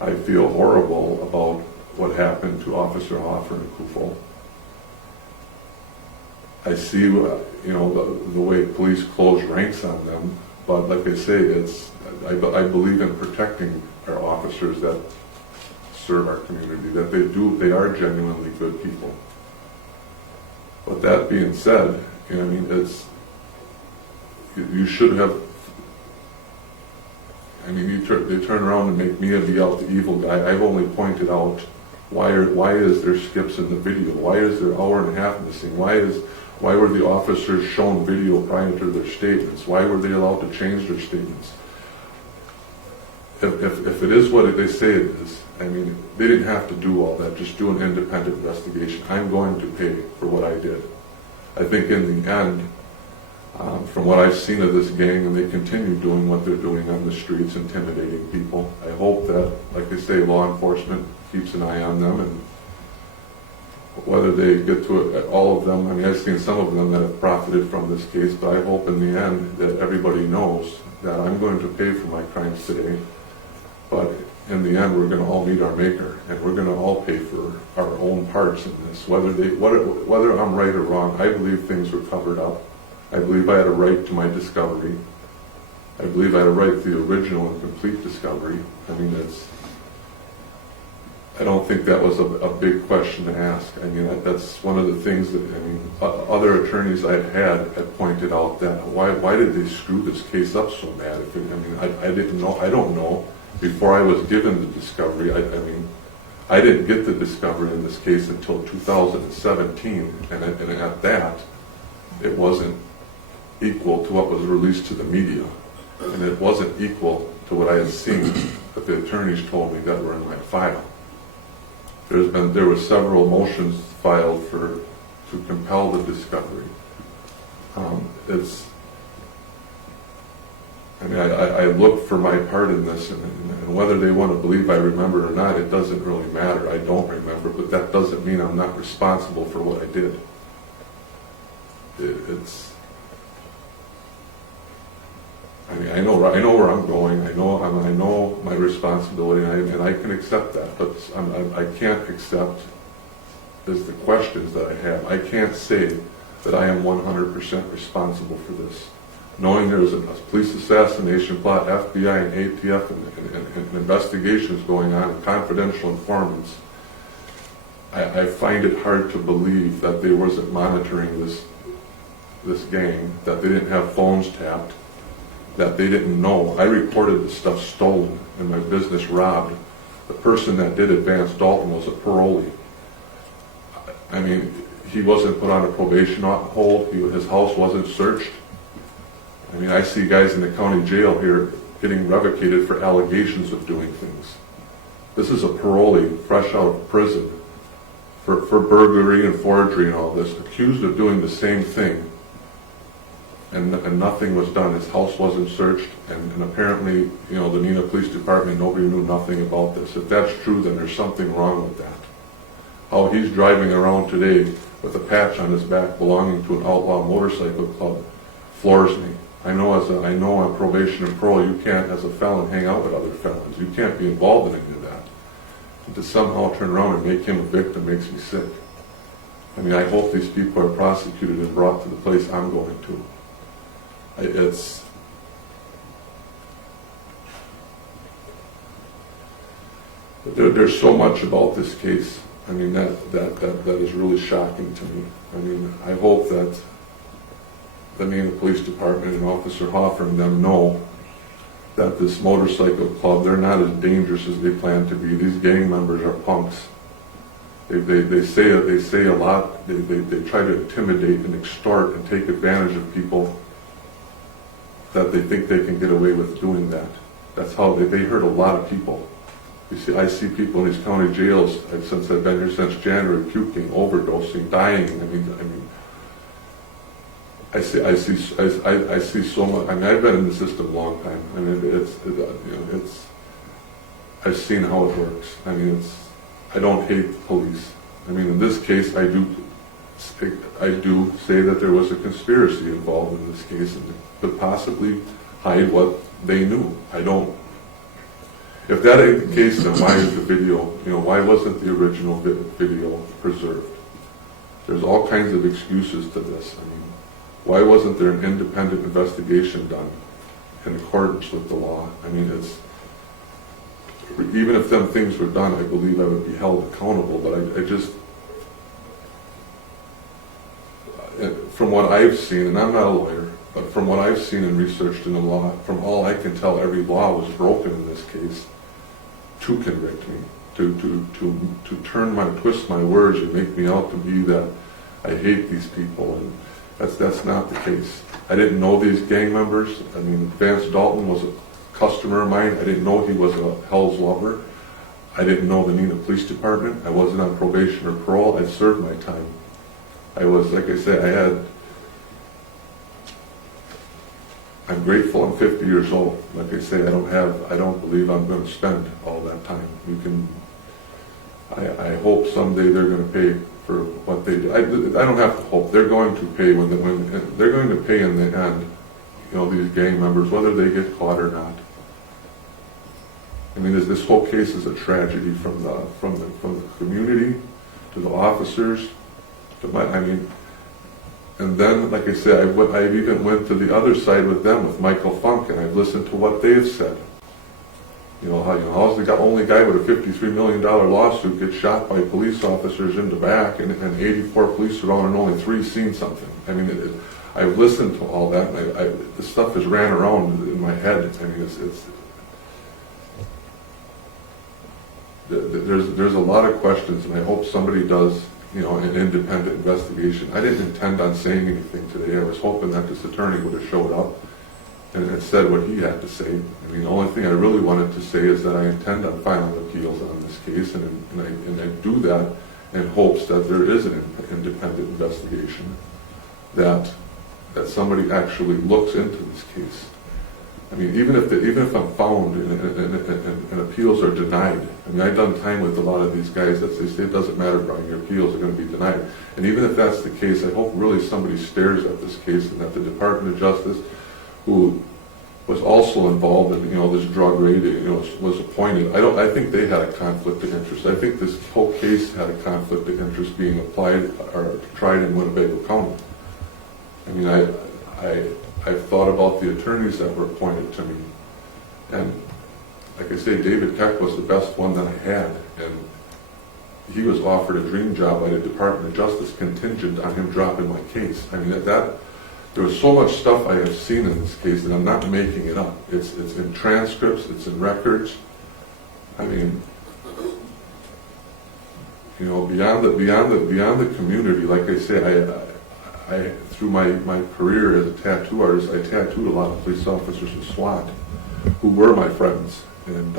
I feel horrible about what happened to Officer Hoffer and Kufel. I see, you know, the way police close ranks on them, but like I say, I believe in protecting our officers that serve our community, that they are genuinely good people. But that being said, you know, I mean, you should have, I mean, they turn around and make me be out the evil guy. I've only pointed out why is there skips in the video? Why is there an hour and a half missing? Why were the officers shown video prior to their statements? Why were they allowed to change their statements? If it is what they say it is, I mean, they didn't have to do all that. Just do an independent investigation. I'm going to pay for what I did. I think in the end, from what I've seen of this gang, and they continue doing what they're doing on the streets, intimidating people, I hope that, like they say, law enforcement keeps an eye on them, and whether they get to it, all of them, I mean, I've seen some of them that have profited from this case, but I hope in the end that everybody knows that I'm going to pay for my crimes today, but in the end we're going to all meet our maker, and we're going to all pay for our own parts in this, whether I'm right or wrong. I believe things were covered up. I believe I had a right to my discovery. I believe I had a right to the original and complete discovery. I mean, I don't think that was a big question to ask. I mean, that's one of the things that, I mean, other attorneys I've had pointed out that why did they screw this case up so bad? If it, I mean, I didn't know, I don't know. Before I was given the discovery, I mean, I didn't get the discovery in this case until 2017, and at that, it wasn't equal to what was released to the media, and it wasn't equal to what I had seen that the attorneys told me that were in my file. There were several motions filed to compel the discovery. I mean, I look for my part in this, and whether they want to believe I remember or not, it doesn't really matter. I don't remember, but that doesn't mean I'm not responsible for what I did. I mean, I know where I'm going. I know my responsibility, and I can accept that. But I can't accept is the questions that I have. I can't say that I am 100% responsible for this. Knowing there was a police assassination plot, FBI and ATF, and investigations going on, and confidential informants, I find it hard to believe that they wasn't monitoring this gang, that they didn't have phones tapped, that they didn't know. I reported the stuff stolen and my business robbed. The person that did advance Dalton was a parolee. I mean, he wasn't put on a probation hold. His house wasn't searched. I mean, I see guys in the county jail here getting revocated for allegations of doing things. This is a parolee, fresh out of prison, for burglary and forgery and all this, accused of doing the same thing. And nothing was done. His house wasn't searched, and apparently, you know, the Neenah Police Department, nobody knew nothing about this. If that's true, then there's something wrong with that. How he's driving around today with a patch on his back belonging to an outlaw motorcycle club floors me. I know on probation and parole, you can't, as a felon, hang out with other felons. You can't be involved in any of that. And to somehow turn around and make him a victim makes me sick. I mean, I hope these people are prosecuted and brought to the place I'm going to. There's so much about this case. I mean, that is really shocking to me. I mean, I hope that the Neenah Police Department and Officer Hoffer and them know that this motorcycle club, they're not as dangerous as they plan to be. These gang members are punks. They say a lot. They try to intimidate and extort and take advantage of people that they think they can get away with doing that. That's how they hurt a lot of people. You see, I see people in these county jails since I've been here since January, puking, overdosing, dying. I mean, I see so much. I mean, I've been in the system a long time. I mean, I've seen how it works. I mean, I don't hate police. I mean, in this case, I do say that there was a conspiracy involved in this case, and could possibly hide what they knew. I don't. If that ain't the case, then why is the video? You know, why wasn't the original video preserved? There's all kinds of excuses to this. I mean, why wasn't there an independent investigation done in accordance with the law? I mean, even if them things were done, I believe I would be held accountable. But I just, from what I've seen, and I'm not a lawyer, but from what I've seen and researched in the law, from all I can tell, every law was broken in this case to convict me, to twist my words and make me out to be that I hate these people, and that's not the case. I didn't know these gang members. I mean, Vance Dalton was a customer of mine. I didn't know he was a Hell's Lover. I didn't know the Neenah Police Department. I wasn't on probation or parole. I served my time. I was, like I said, I'm grateful I'm 50 years old. Like I say, I don't believe I'm going to spend all that time. I hope someday they're going to pay for what they do. I don't have to hope. They're going to pay when they're going to pay in the end. You know, these gang members, whether they get caught or not. I mean, this whole case is a tragedy from the community to the officers to and then, like I said, I even went to the other side with them, with Michael Funk, and I've listened to what they've said. How's the only guy with a $53 million lawsuit get shot by police officers in the back, and 84 police around and only 3 seen something? I mean, I've listened to all that, and the stuff has ran around in my head. I mean, there's a lot of questions, and I hope somebody does, an independent investigation. I didn't intend on saying anything today. I was hoping that this attorney would have showed up and said what he had to say. I mean, the only thing I really wanted to say is that I intend on filing appeals on this case, and I do that in hopes that there is an independent investigation, that somebody actually looks into this case. I mean, even if I'm found and appeals are denied, I mean, I've done time with a lot of these guys that say it doesn't matter, Brian, your appeals are going to be denied. And even if that's the case, I hope really somebody stares at this case, and that the Department of Justice, who was also involved in this drug raid, was appointed. I think they had a conflict of interest. I think this whole case had a conflict of interest being applied or tried in Winnebago County. I mean, I've thought about the attorneys that were appointed to me, and like I say, David Keck was the best one that I had, and he was offered a dream job by the Department of Justice contingent on him dropping my case. I mean, there was so much stuff I have seen in this case that I'm not making it up. It's in transcripts, it's in records. I mean, beyond the community, like I say, I through my career as a tattoo artist, I tattooed a lot of police officers in SWAT who were my friends, and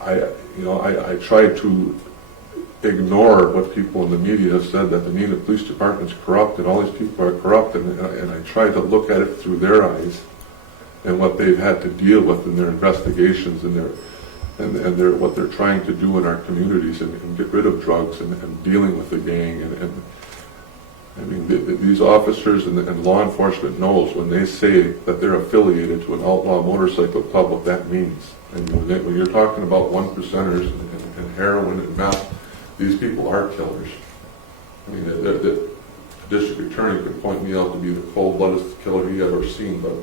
I tried to ignore what people in the media have said, that the Neenah Police Department's corrupt and all these people are corrupt, and I tried to look at it through their eyes and what they've had to deal with in their investigations and what they're trying to do in our communities and get rid of drugs and dealing with the gang. And I mean, these officers and law enforcement knows when they say that they're affiliated to an outlaw motorcycle club what that means. And when you're talking about 1%ers and heroin and meth, these people are killers. I mean, the district attorney could point me out to be the cold-blooded killer he ever seen, but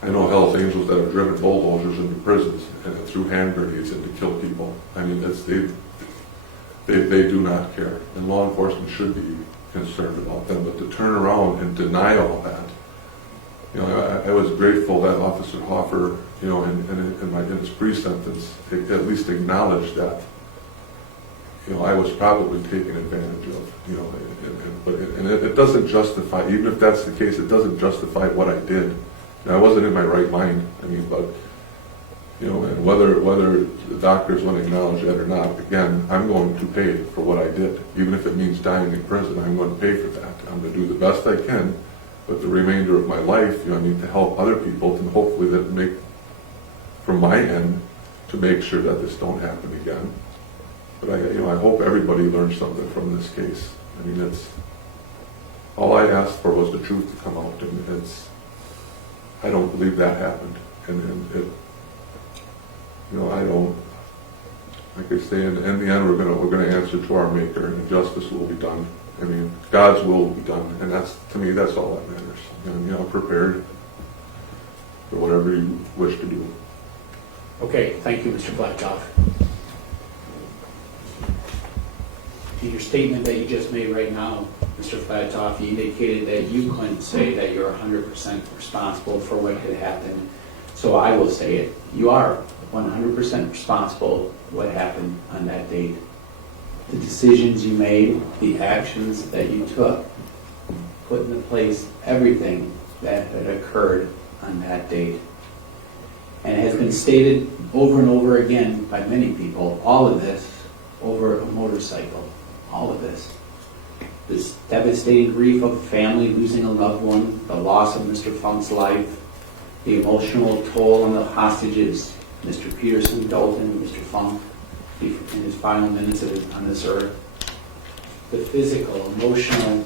I know Hell's Angels that have driven bulldozers into prisons and threw hand grenades in to kill people. I mean, they do not care, and law enforcement should be concerned about them. But to turn around and deny all that, I was grateful that Officer Hoffer, in his pre-sentence, at least acknowledged that I was probably taken advantage of, but it doesn't justify, even if that's the case, it doesn't justify what I did. I wasn't in my right mind. I mean, but and whether the doctors want to acknowledge that or not, again, I'm going to pay for what I did, even if it means dying in prison. I'm going to pay for that. I'm going to do the best I can, but the remainder of my life, I need to help other people, and hopefully that make from my end to make sure that this don't happen again. But I hope everybody learns something from this case. I mean, that's all I asked for, was the truth to come out, and I don't believe that happened. And it, I don't. Like I say, in the end, we're gonna answer to our Maker, and justice will be done. I mean, God's will be done, and to me, that's all that matters. And I'm prepared for whatever you wish to do. Okay, thank you, Mr. Flatoff. In your statement that you just made right now, Mr. Flatoff, you indicated that you couldn't say that you're 100% responsible for what had happened. So I will say it. You are 100% responsible for what happened on that date. The decisions you made, the actions that you took, put into place everything that had occurred on that date. And it has been stated over and over again by many people, all of this over a motorcycle. All of this. This devastating grief of a family losing a loved one, the loss of Mr. Funk's life, the emotional toll on the hostages, Mr. Peterson, Dalton, Mr. Funk, in his final minutes on this earth, the physical, emotional,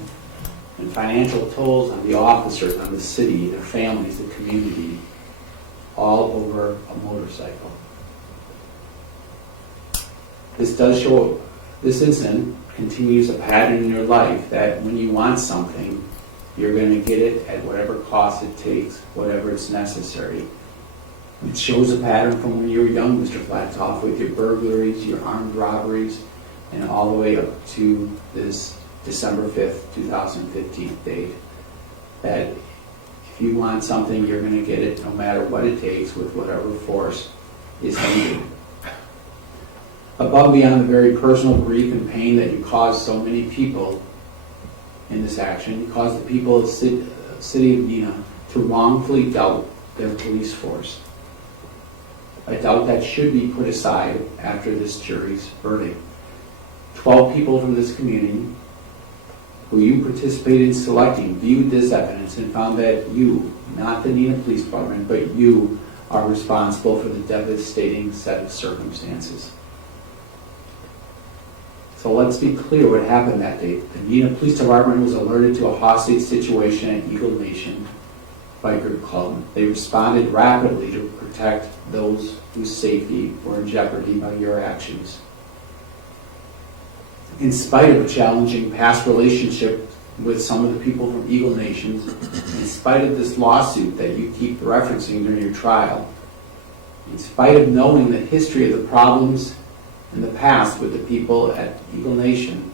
and financial tolls on the officers, on the city, their families, the community, all over a motorcycle. This does show, this incident continues a pattern in your life that when you want something, you're going to get it at whatever cost it takes, whatever it's necessary. It shows a pattern from when you were young, Mr. Flatoff, with your burglaries, your armed robberies, and all the way up to this December 5th, 2015 date. That if you want something, you're going to get it no matter what it takes, with whatever force is needed. Above and beyond the very personal grief and pain that you caused so many people in this action, you caused the people of the city of Neenah to wrongfully doubt their police force. A doubt that should be put aside after this jury's verdict. 12 people from this community who you participated in selecting viewed this evidence and found that you, not the Neenah Police Department, but you are responsible for the devastating set of circumstances. So let's be clear what happened that day. The Neenah Police Department was alerted to a hostage situation at Eagle Nation Biker Club. They responded rapidly to protect those whose safety were in jeopardy by your actions. In spite of a challenging past relationship with some of the people from Eagle Nations, in spite of this lawsuit that you keep referencing during your trial, in spite of knowing the history of the problems in the past with the people at Eagle Nation,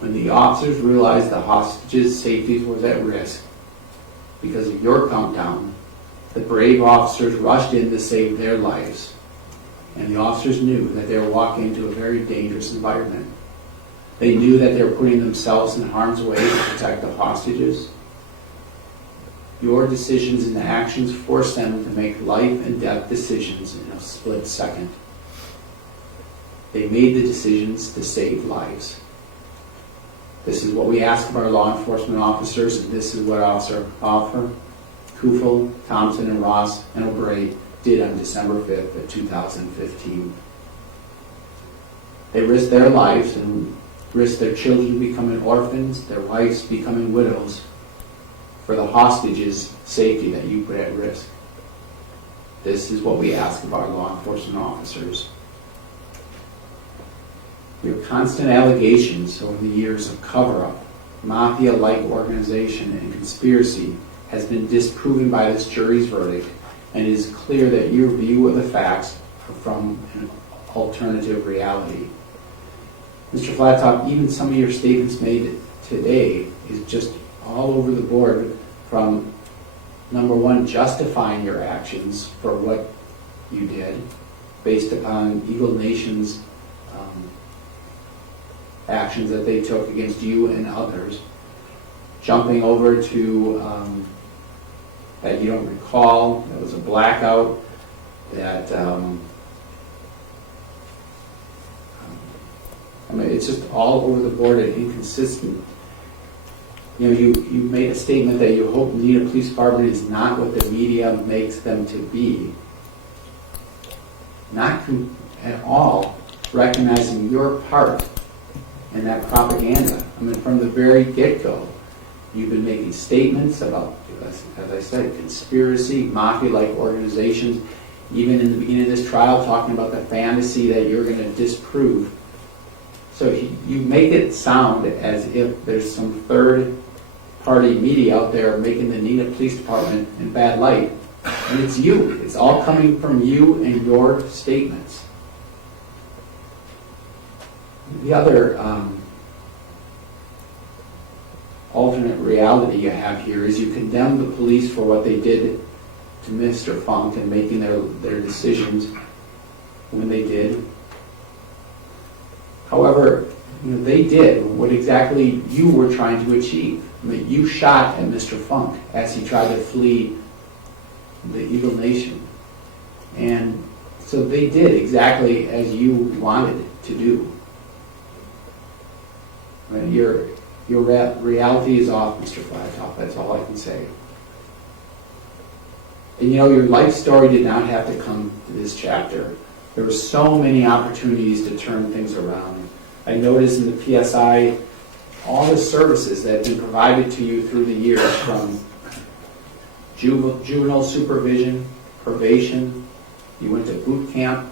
when the officers realized the hostages' safety was at risk because of your countdown, the brave officers rushed in to save their lives. And the officers knew that they were walking into a very dangerous environment. They knew that they were putting themselves in harm's way to protect the hostages. Your decisions and actions forced them to make life and death decisions in a split second. They made the decisions to save lives. This is what we ask of our law enforcement officers, and this is what Officer Kufel, Thompson, and Ross, and O'Bray did on December 5th of 2015. They risked their lives and risked their children becoming orphans, their wives becoming widows, for the hostages' safety that you put at risk. This is what we ask of our law enforcement officers. Your constant allegations over the years of cover-up, mafia-like organization, and conspiracy has been disproven by this jury's verdict, and it is clear that your view of the facts are from an alternative reality. Mr. Flatoff, even some of your statements made today is just all over the board, from number one, justifying your actions for what you did based upon Eagle Nation's actions that they took against you and others, jumping over to that you don't recall, that was a blackout, that I mean, it's just all over the board and inconsistent. You know, you made a statement that you hope Neenah Police Department is not what the media makes them to be. Not at all recognizing your part in that propaganda. I mean, from the very get-go, you've been making statements about, as I said, conspiracy, mafia-like organizations, even in the beginning of this trial, talking about the fantasy that you're going to disprove. So you make it sound as if there's some third-party media out there making the Neenah Police Department in bad light. And it's you. It's all coming from you and your statements. The other alternate reality you have here is you condemn the police for what they did to Mr. Funk and making their decisions when they did. However, you know, they did what exactly you were trying to achieve. I mean, you shot at Mr. Funk as he tried to flee the Eagle Nation. And so they did exactly as you wanted to do. I mean, your reality is off, Mr. Flatoff. That's all I can say. And you know, your life story did not have to come to this chapter. There were so many opportunities to turn things around. I noticed in the PSI all the services that have been provided to you through the years, from juvenile supervision, probation, you went to boot camp,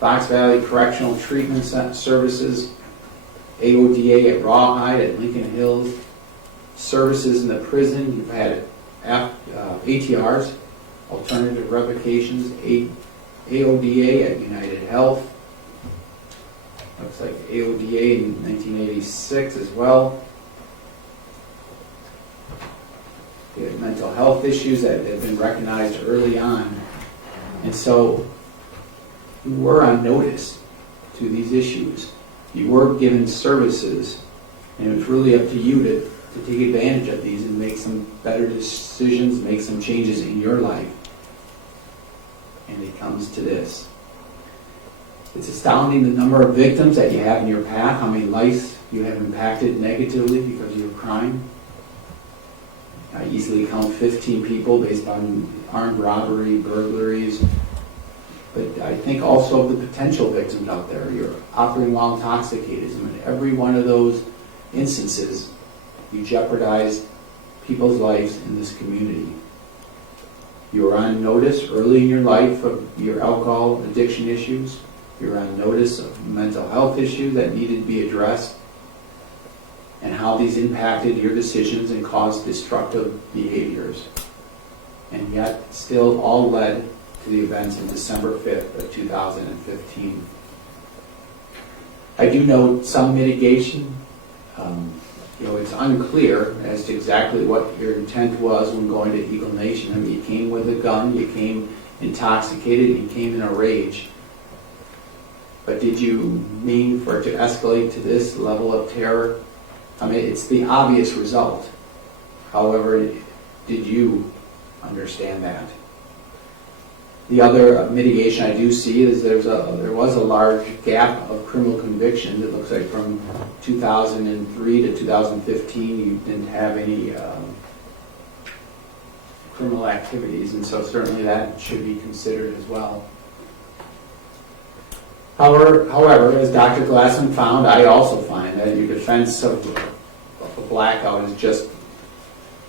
Fox Valley Correctional Treatment Services, AODA at Rawhide, at Lincoln Hills, services in the prison. You've had ATRs, alternative revocations, AODA at United Health. Looks like AODA in 1986 as well. We have mental health issues that have been recognized early on. And so you were on notice to these issues. You were given services, and it was really up to you to take advantage of these and make some better decisions, make some changes in your life. And it comes to this. It's astounding the number of victims that you have in your path, how many lives you have impacted negatively because of your crime. I easily count 15 people based on armed robbery, burglaries, but I think also of the potential victims out there. You're operating while intoxicated. In every one of those instances, you jeopardized people's lives in this community. You were on notice early in your life of your alcohol addiction issues. You were on notice of mental health issues that needed to be addressed and how these impacted your decisions and caused destructive behaviors. And yet, still all led to the events on December 5th of 2015. I do note some mitigation. It's unclear as to exactly what your intent was when going to Eagle Nation. I mean, you came with a gun, you came intoxicated, you came in a rage. But did you mean for it to escalate to this level of terror? I mean, it's the obvious result. However, did you understand that? The other mitigation I do see is there was a large gap of criminal convictions. It looks like from 2003 to 2015 you didn't have any criminal activities, and so certainly that should be considered as well. However, as Dr. Glassman found, I also find that your defense of a blackout is just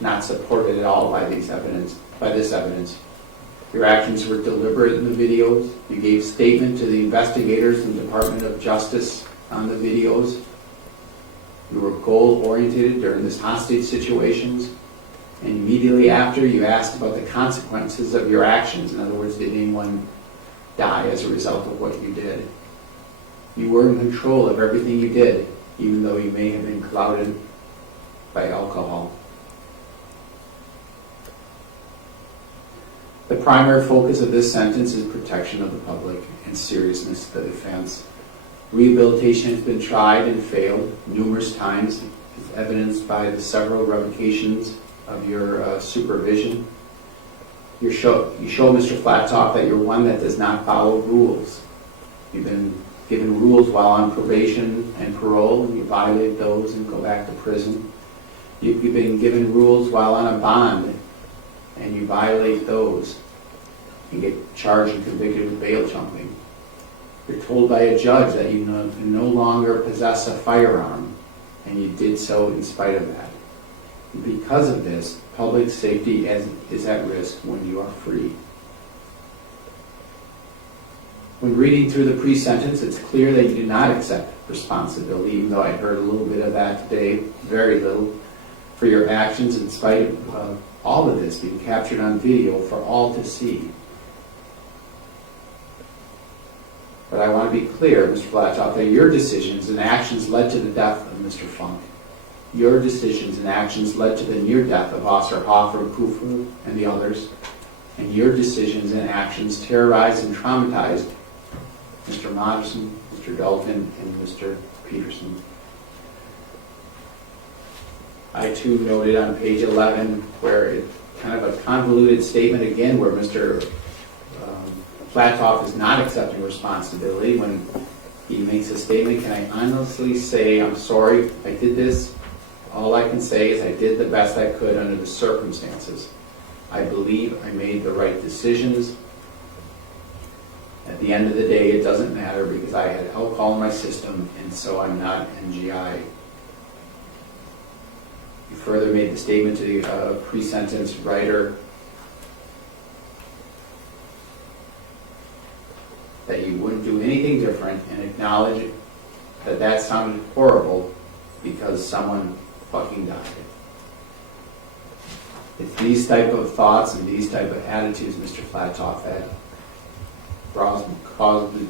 not supported at all by this evidence. Your actions were deliberate in the videos. You gave statement to the investigators in the Department of Justice on the videos. You were goal-oriented during this hostage situations. And immediately after, you asked about the consequences of your actions. In other words, did anyone die as a result of what you did? You were in control of everything you did, even though you may have been clouded by alcohol. The primary focus of this sentence is protection of the public and seriousness of the defense. Rehabilitation has been tried and failed numerous times, as evidenced by the several revocations of your supervision. You show Mr. Flatoff that you're one that does not follow rules. You've been given rules while on probation and parole, and you violate those and go back to prison. You've been given rules while on a bond, and you violate those and get charged and convicted with bail jumping. You're told by a judge that you no longer possess a firearm, and you did so in spite of that. And because of this, public safety is at risk when you are free. When reading through the pre-sentence, it's clear that you do not accept responsibility, even though I heard a little bit of that today, very little, for your actions in spite of all of this being captured on video for all to see. But I want to be clear, Mr. Flatoff, that your decisions and actions led to the death of Mr. Funk. Your decisions and actions led to the near death of Officer Hoffer, Kufu, and the others. And your decisions and actions terrorized and traumatized Mr. Moderson, Mr. Dalton, and Mr. Peterson. I too noted on page 11 where it kind of a convoluted statement again where Mr. Flatoff is not accepting responsibility when he makes a statement. Can I honestly say, I'm sorry I did this? All I can say is I did the best I could under the circumstances. I believe I made the right decisions. At the end of the day, it doesn't matter because I had alcohol in my system, and so I'm not NGI. You further made the statement to the pre-sentence writer that you wouldn't do anything different and acknowledge that that sounded horrible because someone fucking died. It's these type of thoughts and these type of attitudes, Mr. Flatoff, that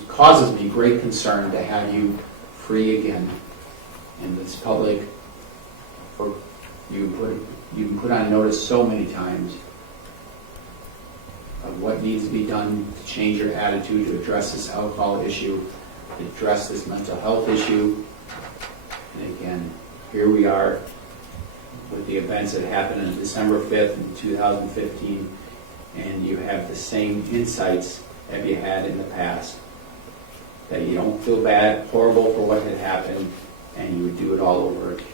causes me great concern to have you free again in this public. For you've been put on notice so many times of what needs to be done to change your attitude, to address this alcohol issue, to address this mental health issue. And again, here we are with the events that happened on December 5th in 2015, and you have the same insights that you had in the past, that you don't feel bad, horrible for what had happened, and you would do it all over again.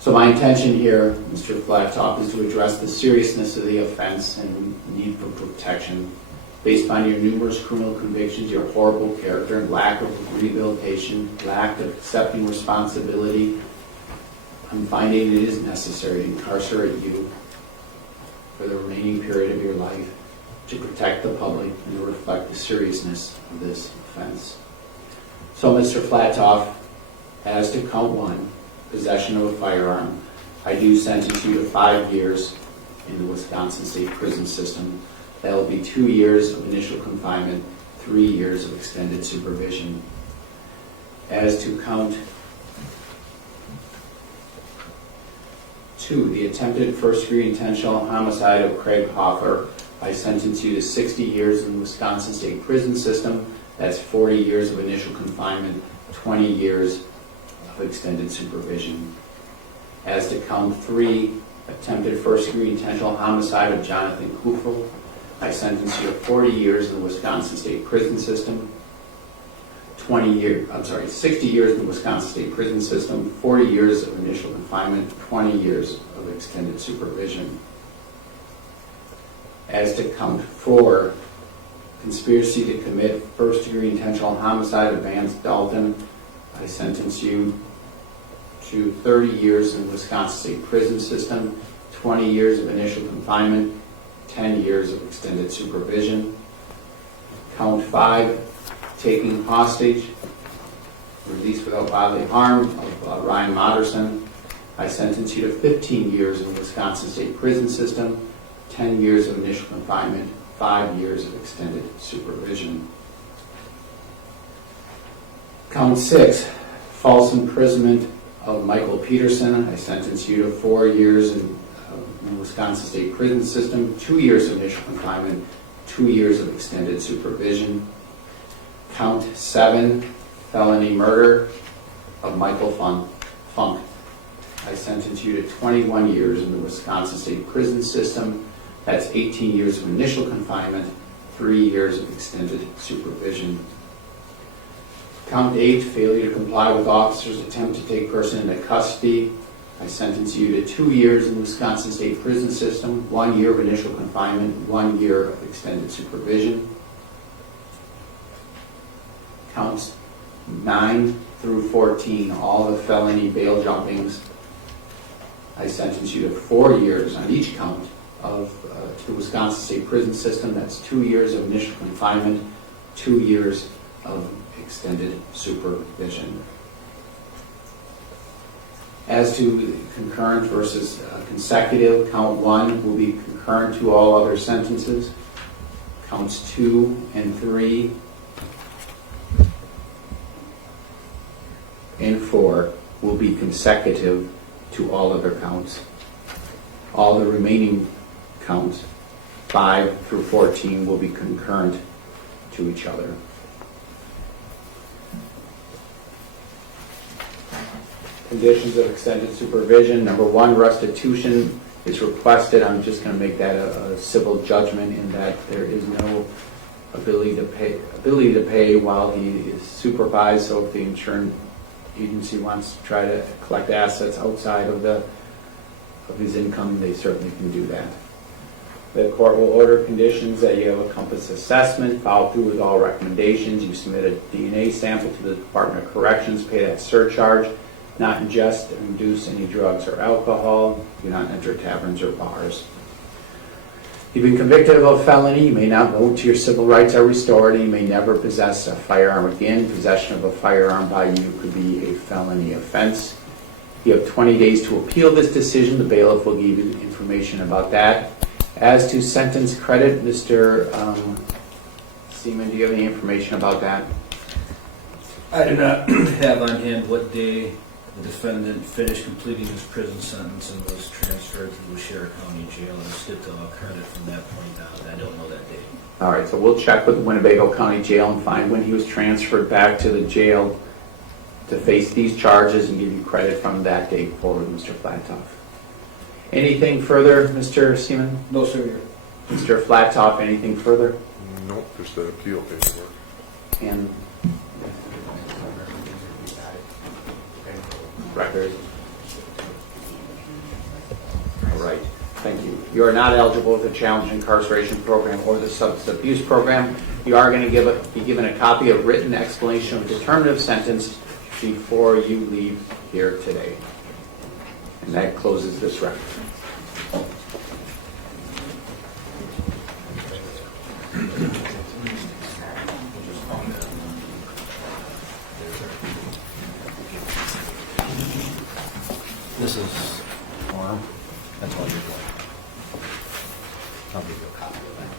So my intention here, Mr. Flatoff, is to address the seriousness of the offense and need for protection based on your numerous criminal convictions, your horrible character, and lack of rehabilitation, lack of accepting responsibility. I'm finding it is necessary to incarcerate you for the remaining period of your life to protect the public and to reflect the seriousness of this offense. So, Mr. Flatoff, as to count 1, possession of a firearm, I do sentence you to 5 years in the Wisconsin State Prison System. That will be 2 years of initial confinement, 3 years of extended supervision. As to count 2, the attempted first-degree intentional homicide of Craig Hoffer, I sentence you to 60 years in the Wisconsin State Prison System. That's 40 years of initial confinement, 20 years of extended supervision. As to count 3, attempted first-degree intentional homicide of Jonathan Kufel, I sentence you to 40 years in the Wisconsin State Prison System, 60 years in the Wisconsin State Prison System, 40 years of initial confinement, 20 years of extended supervision. As to count 4, conspiracy to commit first-degree intentional homicide of Vance Dalton, I sentence you to 30 years in the Wisconsin State Prison System, 20 years of initial confinement, 10 years of extended supervision. Count 5, taking hostage, release without bodily harm of Ryan Moderson. I sentence you to 15 years in the Wisconsin State Prison System, 10 years of initial confinement, 5 years of extended supervision. Count 6, false imprisonment of Michael Peterson. I sentence you to 4 years in the Wisconsin State Prison System, 2 years of initial confinement, 2 years of extended supervision. Count 7, felony murder of Michael Funk. I sentence you to 21 years in the Wisconsin State Prison System. That's 18 years of initial confinement, 3 years of extended supervision. Count 8, failure to comply with officer's attempt to take person into custody. I sentence you to 2 years in the Wisconsin State Prison System, 1 year of initial confinement, 1 year of extended supervision. Counts 9 through 14, all the felony bail jumpings. I sentence you to 4 years on each count of to the Wisconsin State Prison System. That's 2 years of initial confinement, 2 years of extended supervision. As to the concurrent versus consecutive, count 1 will be concurrent to all other sentences. Counts 2 and 3 and 4 will be consecutive to all other counts. All the remaining counts, 5 through 14, will be concurrent to each other. Conditions of extended supervision. Number 1, restitution is requested. I'm just going to make that a civil judgment in that there is no ability to pay while he is supervised. So if the insurance agency wants to try to collect assets outside of his income, they certainly can do that. The court will order conditions that you have a compass assessment, follow through with all recommendations, you submit a DNA sample to the Department of Corrections, pay that surcharge, not ingest or induce any drugs or alcohol, do not enter taverns or bars. You've been convicted of a felony, you may not vote till your civil rights are restored, and you may never possess a firearm again. Possession of a firearm by you could be a felony offense. You have 20 days to appeal this decision. The bailiff will give you information about that. As to sentence credit, Mr. Seaman, do you have any information about that? I do not have on hand what day the defendant finished completing his prison sentence and was transferred to the Washera County Jail, and stood to credit from that point on. I don't know that date. All right, so we'll check with the Winnebago County Jail and find when he was transferred back to the jail to face these charges and give you credit from that date forward, Mr. Flatoff. Anything further, Mr. Seaman? No, sir. Mr. Flatoff, anything further? Nope, just the appeal paperwork. And record. All right, thank you. You are not eligible for the Challenge Incarceration Program or the Substance Abuse Program. You are going to be given a copy of written explanation of determinative sentence before you leave here today. And that closes this record. This is form. That's all you're doing. I'll give you a copy of that.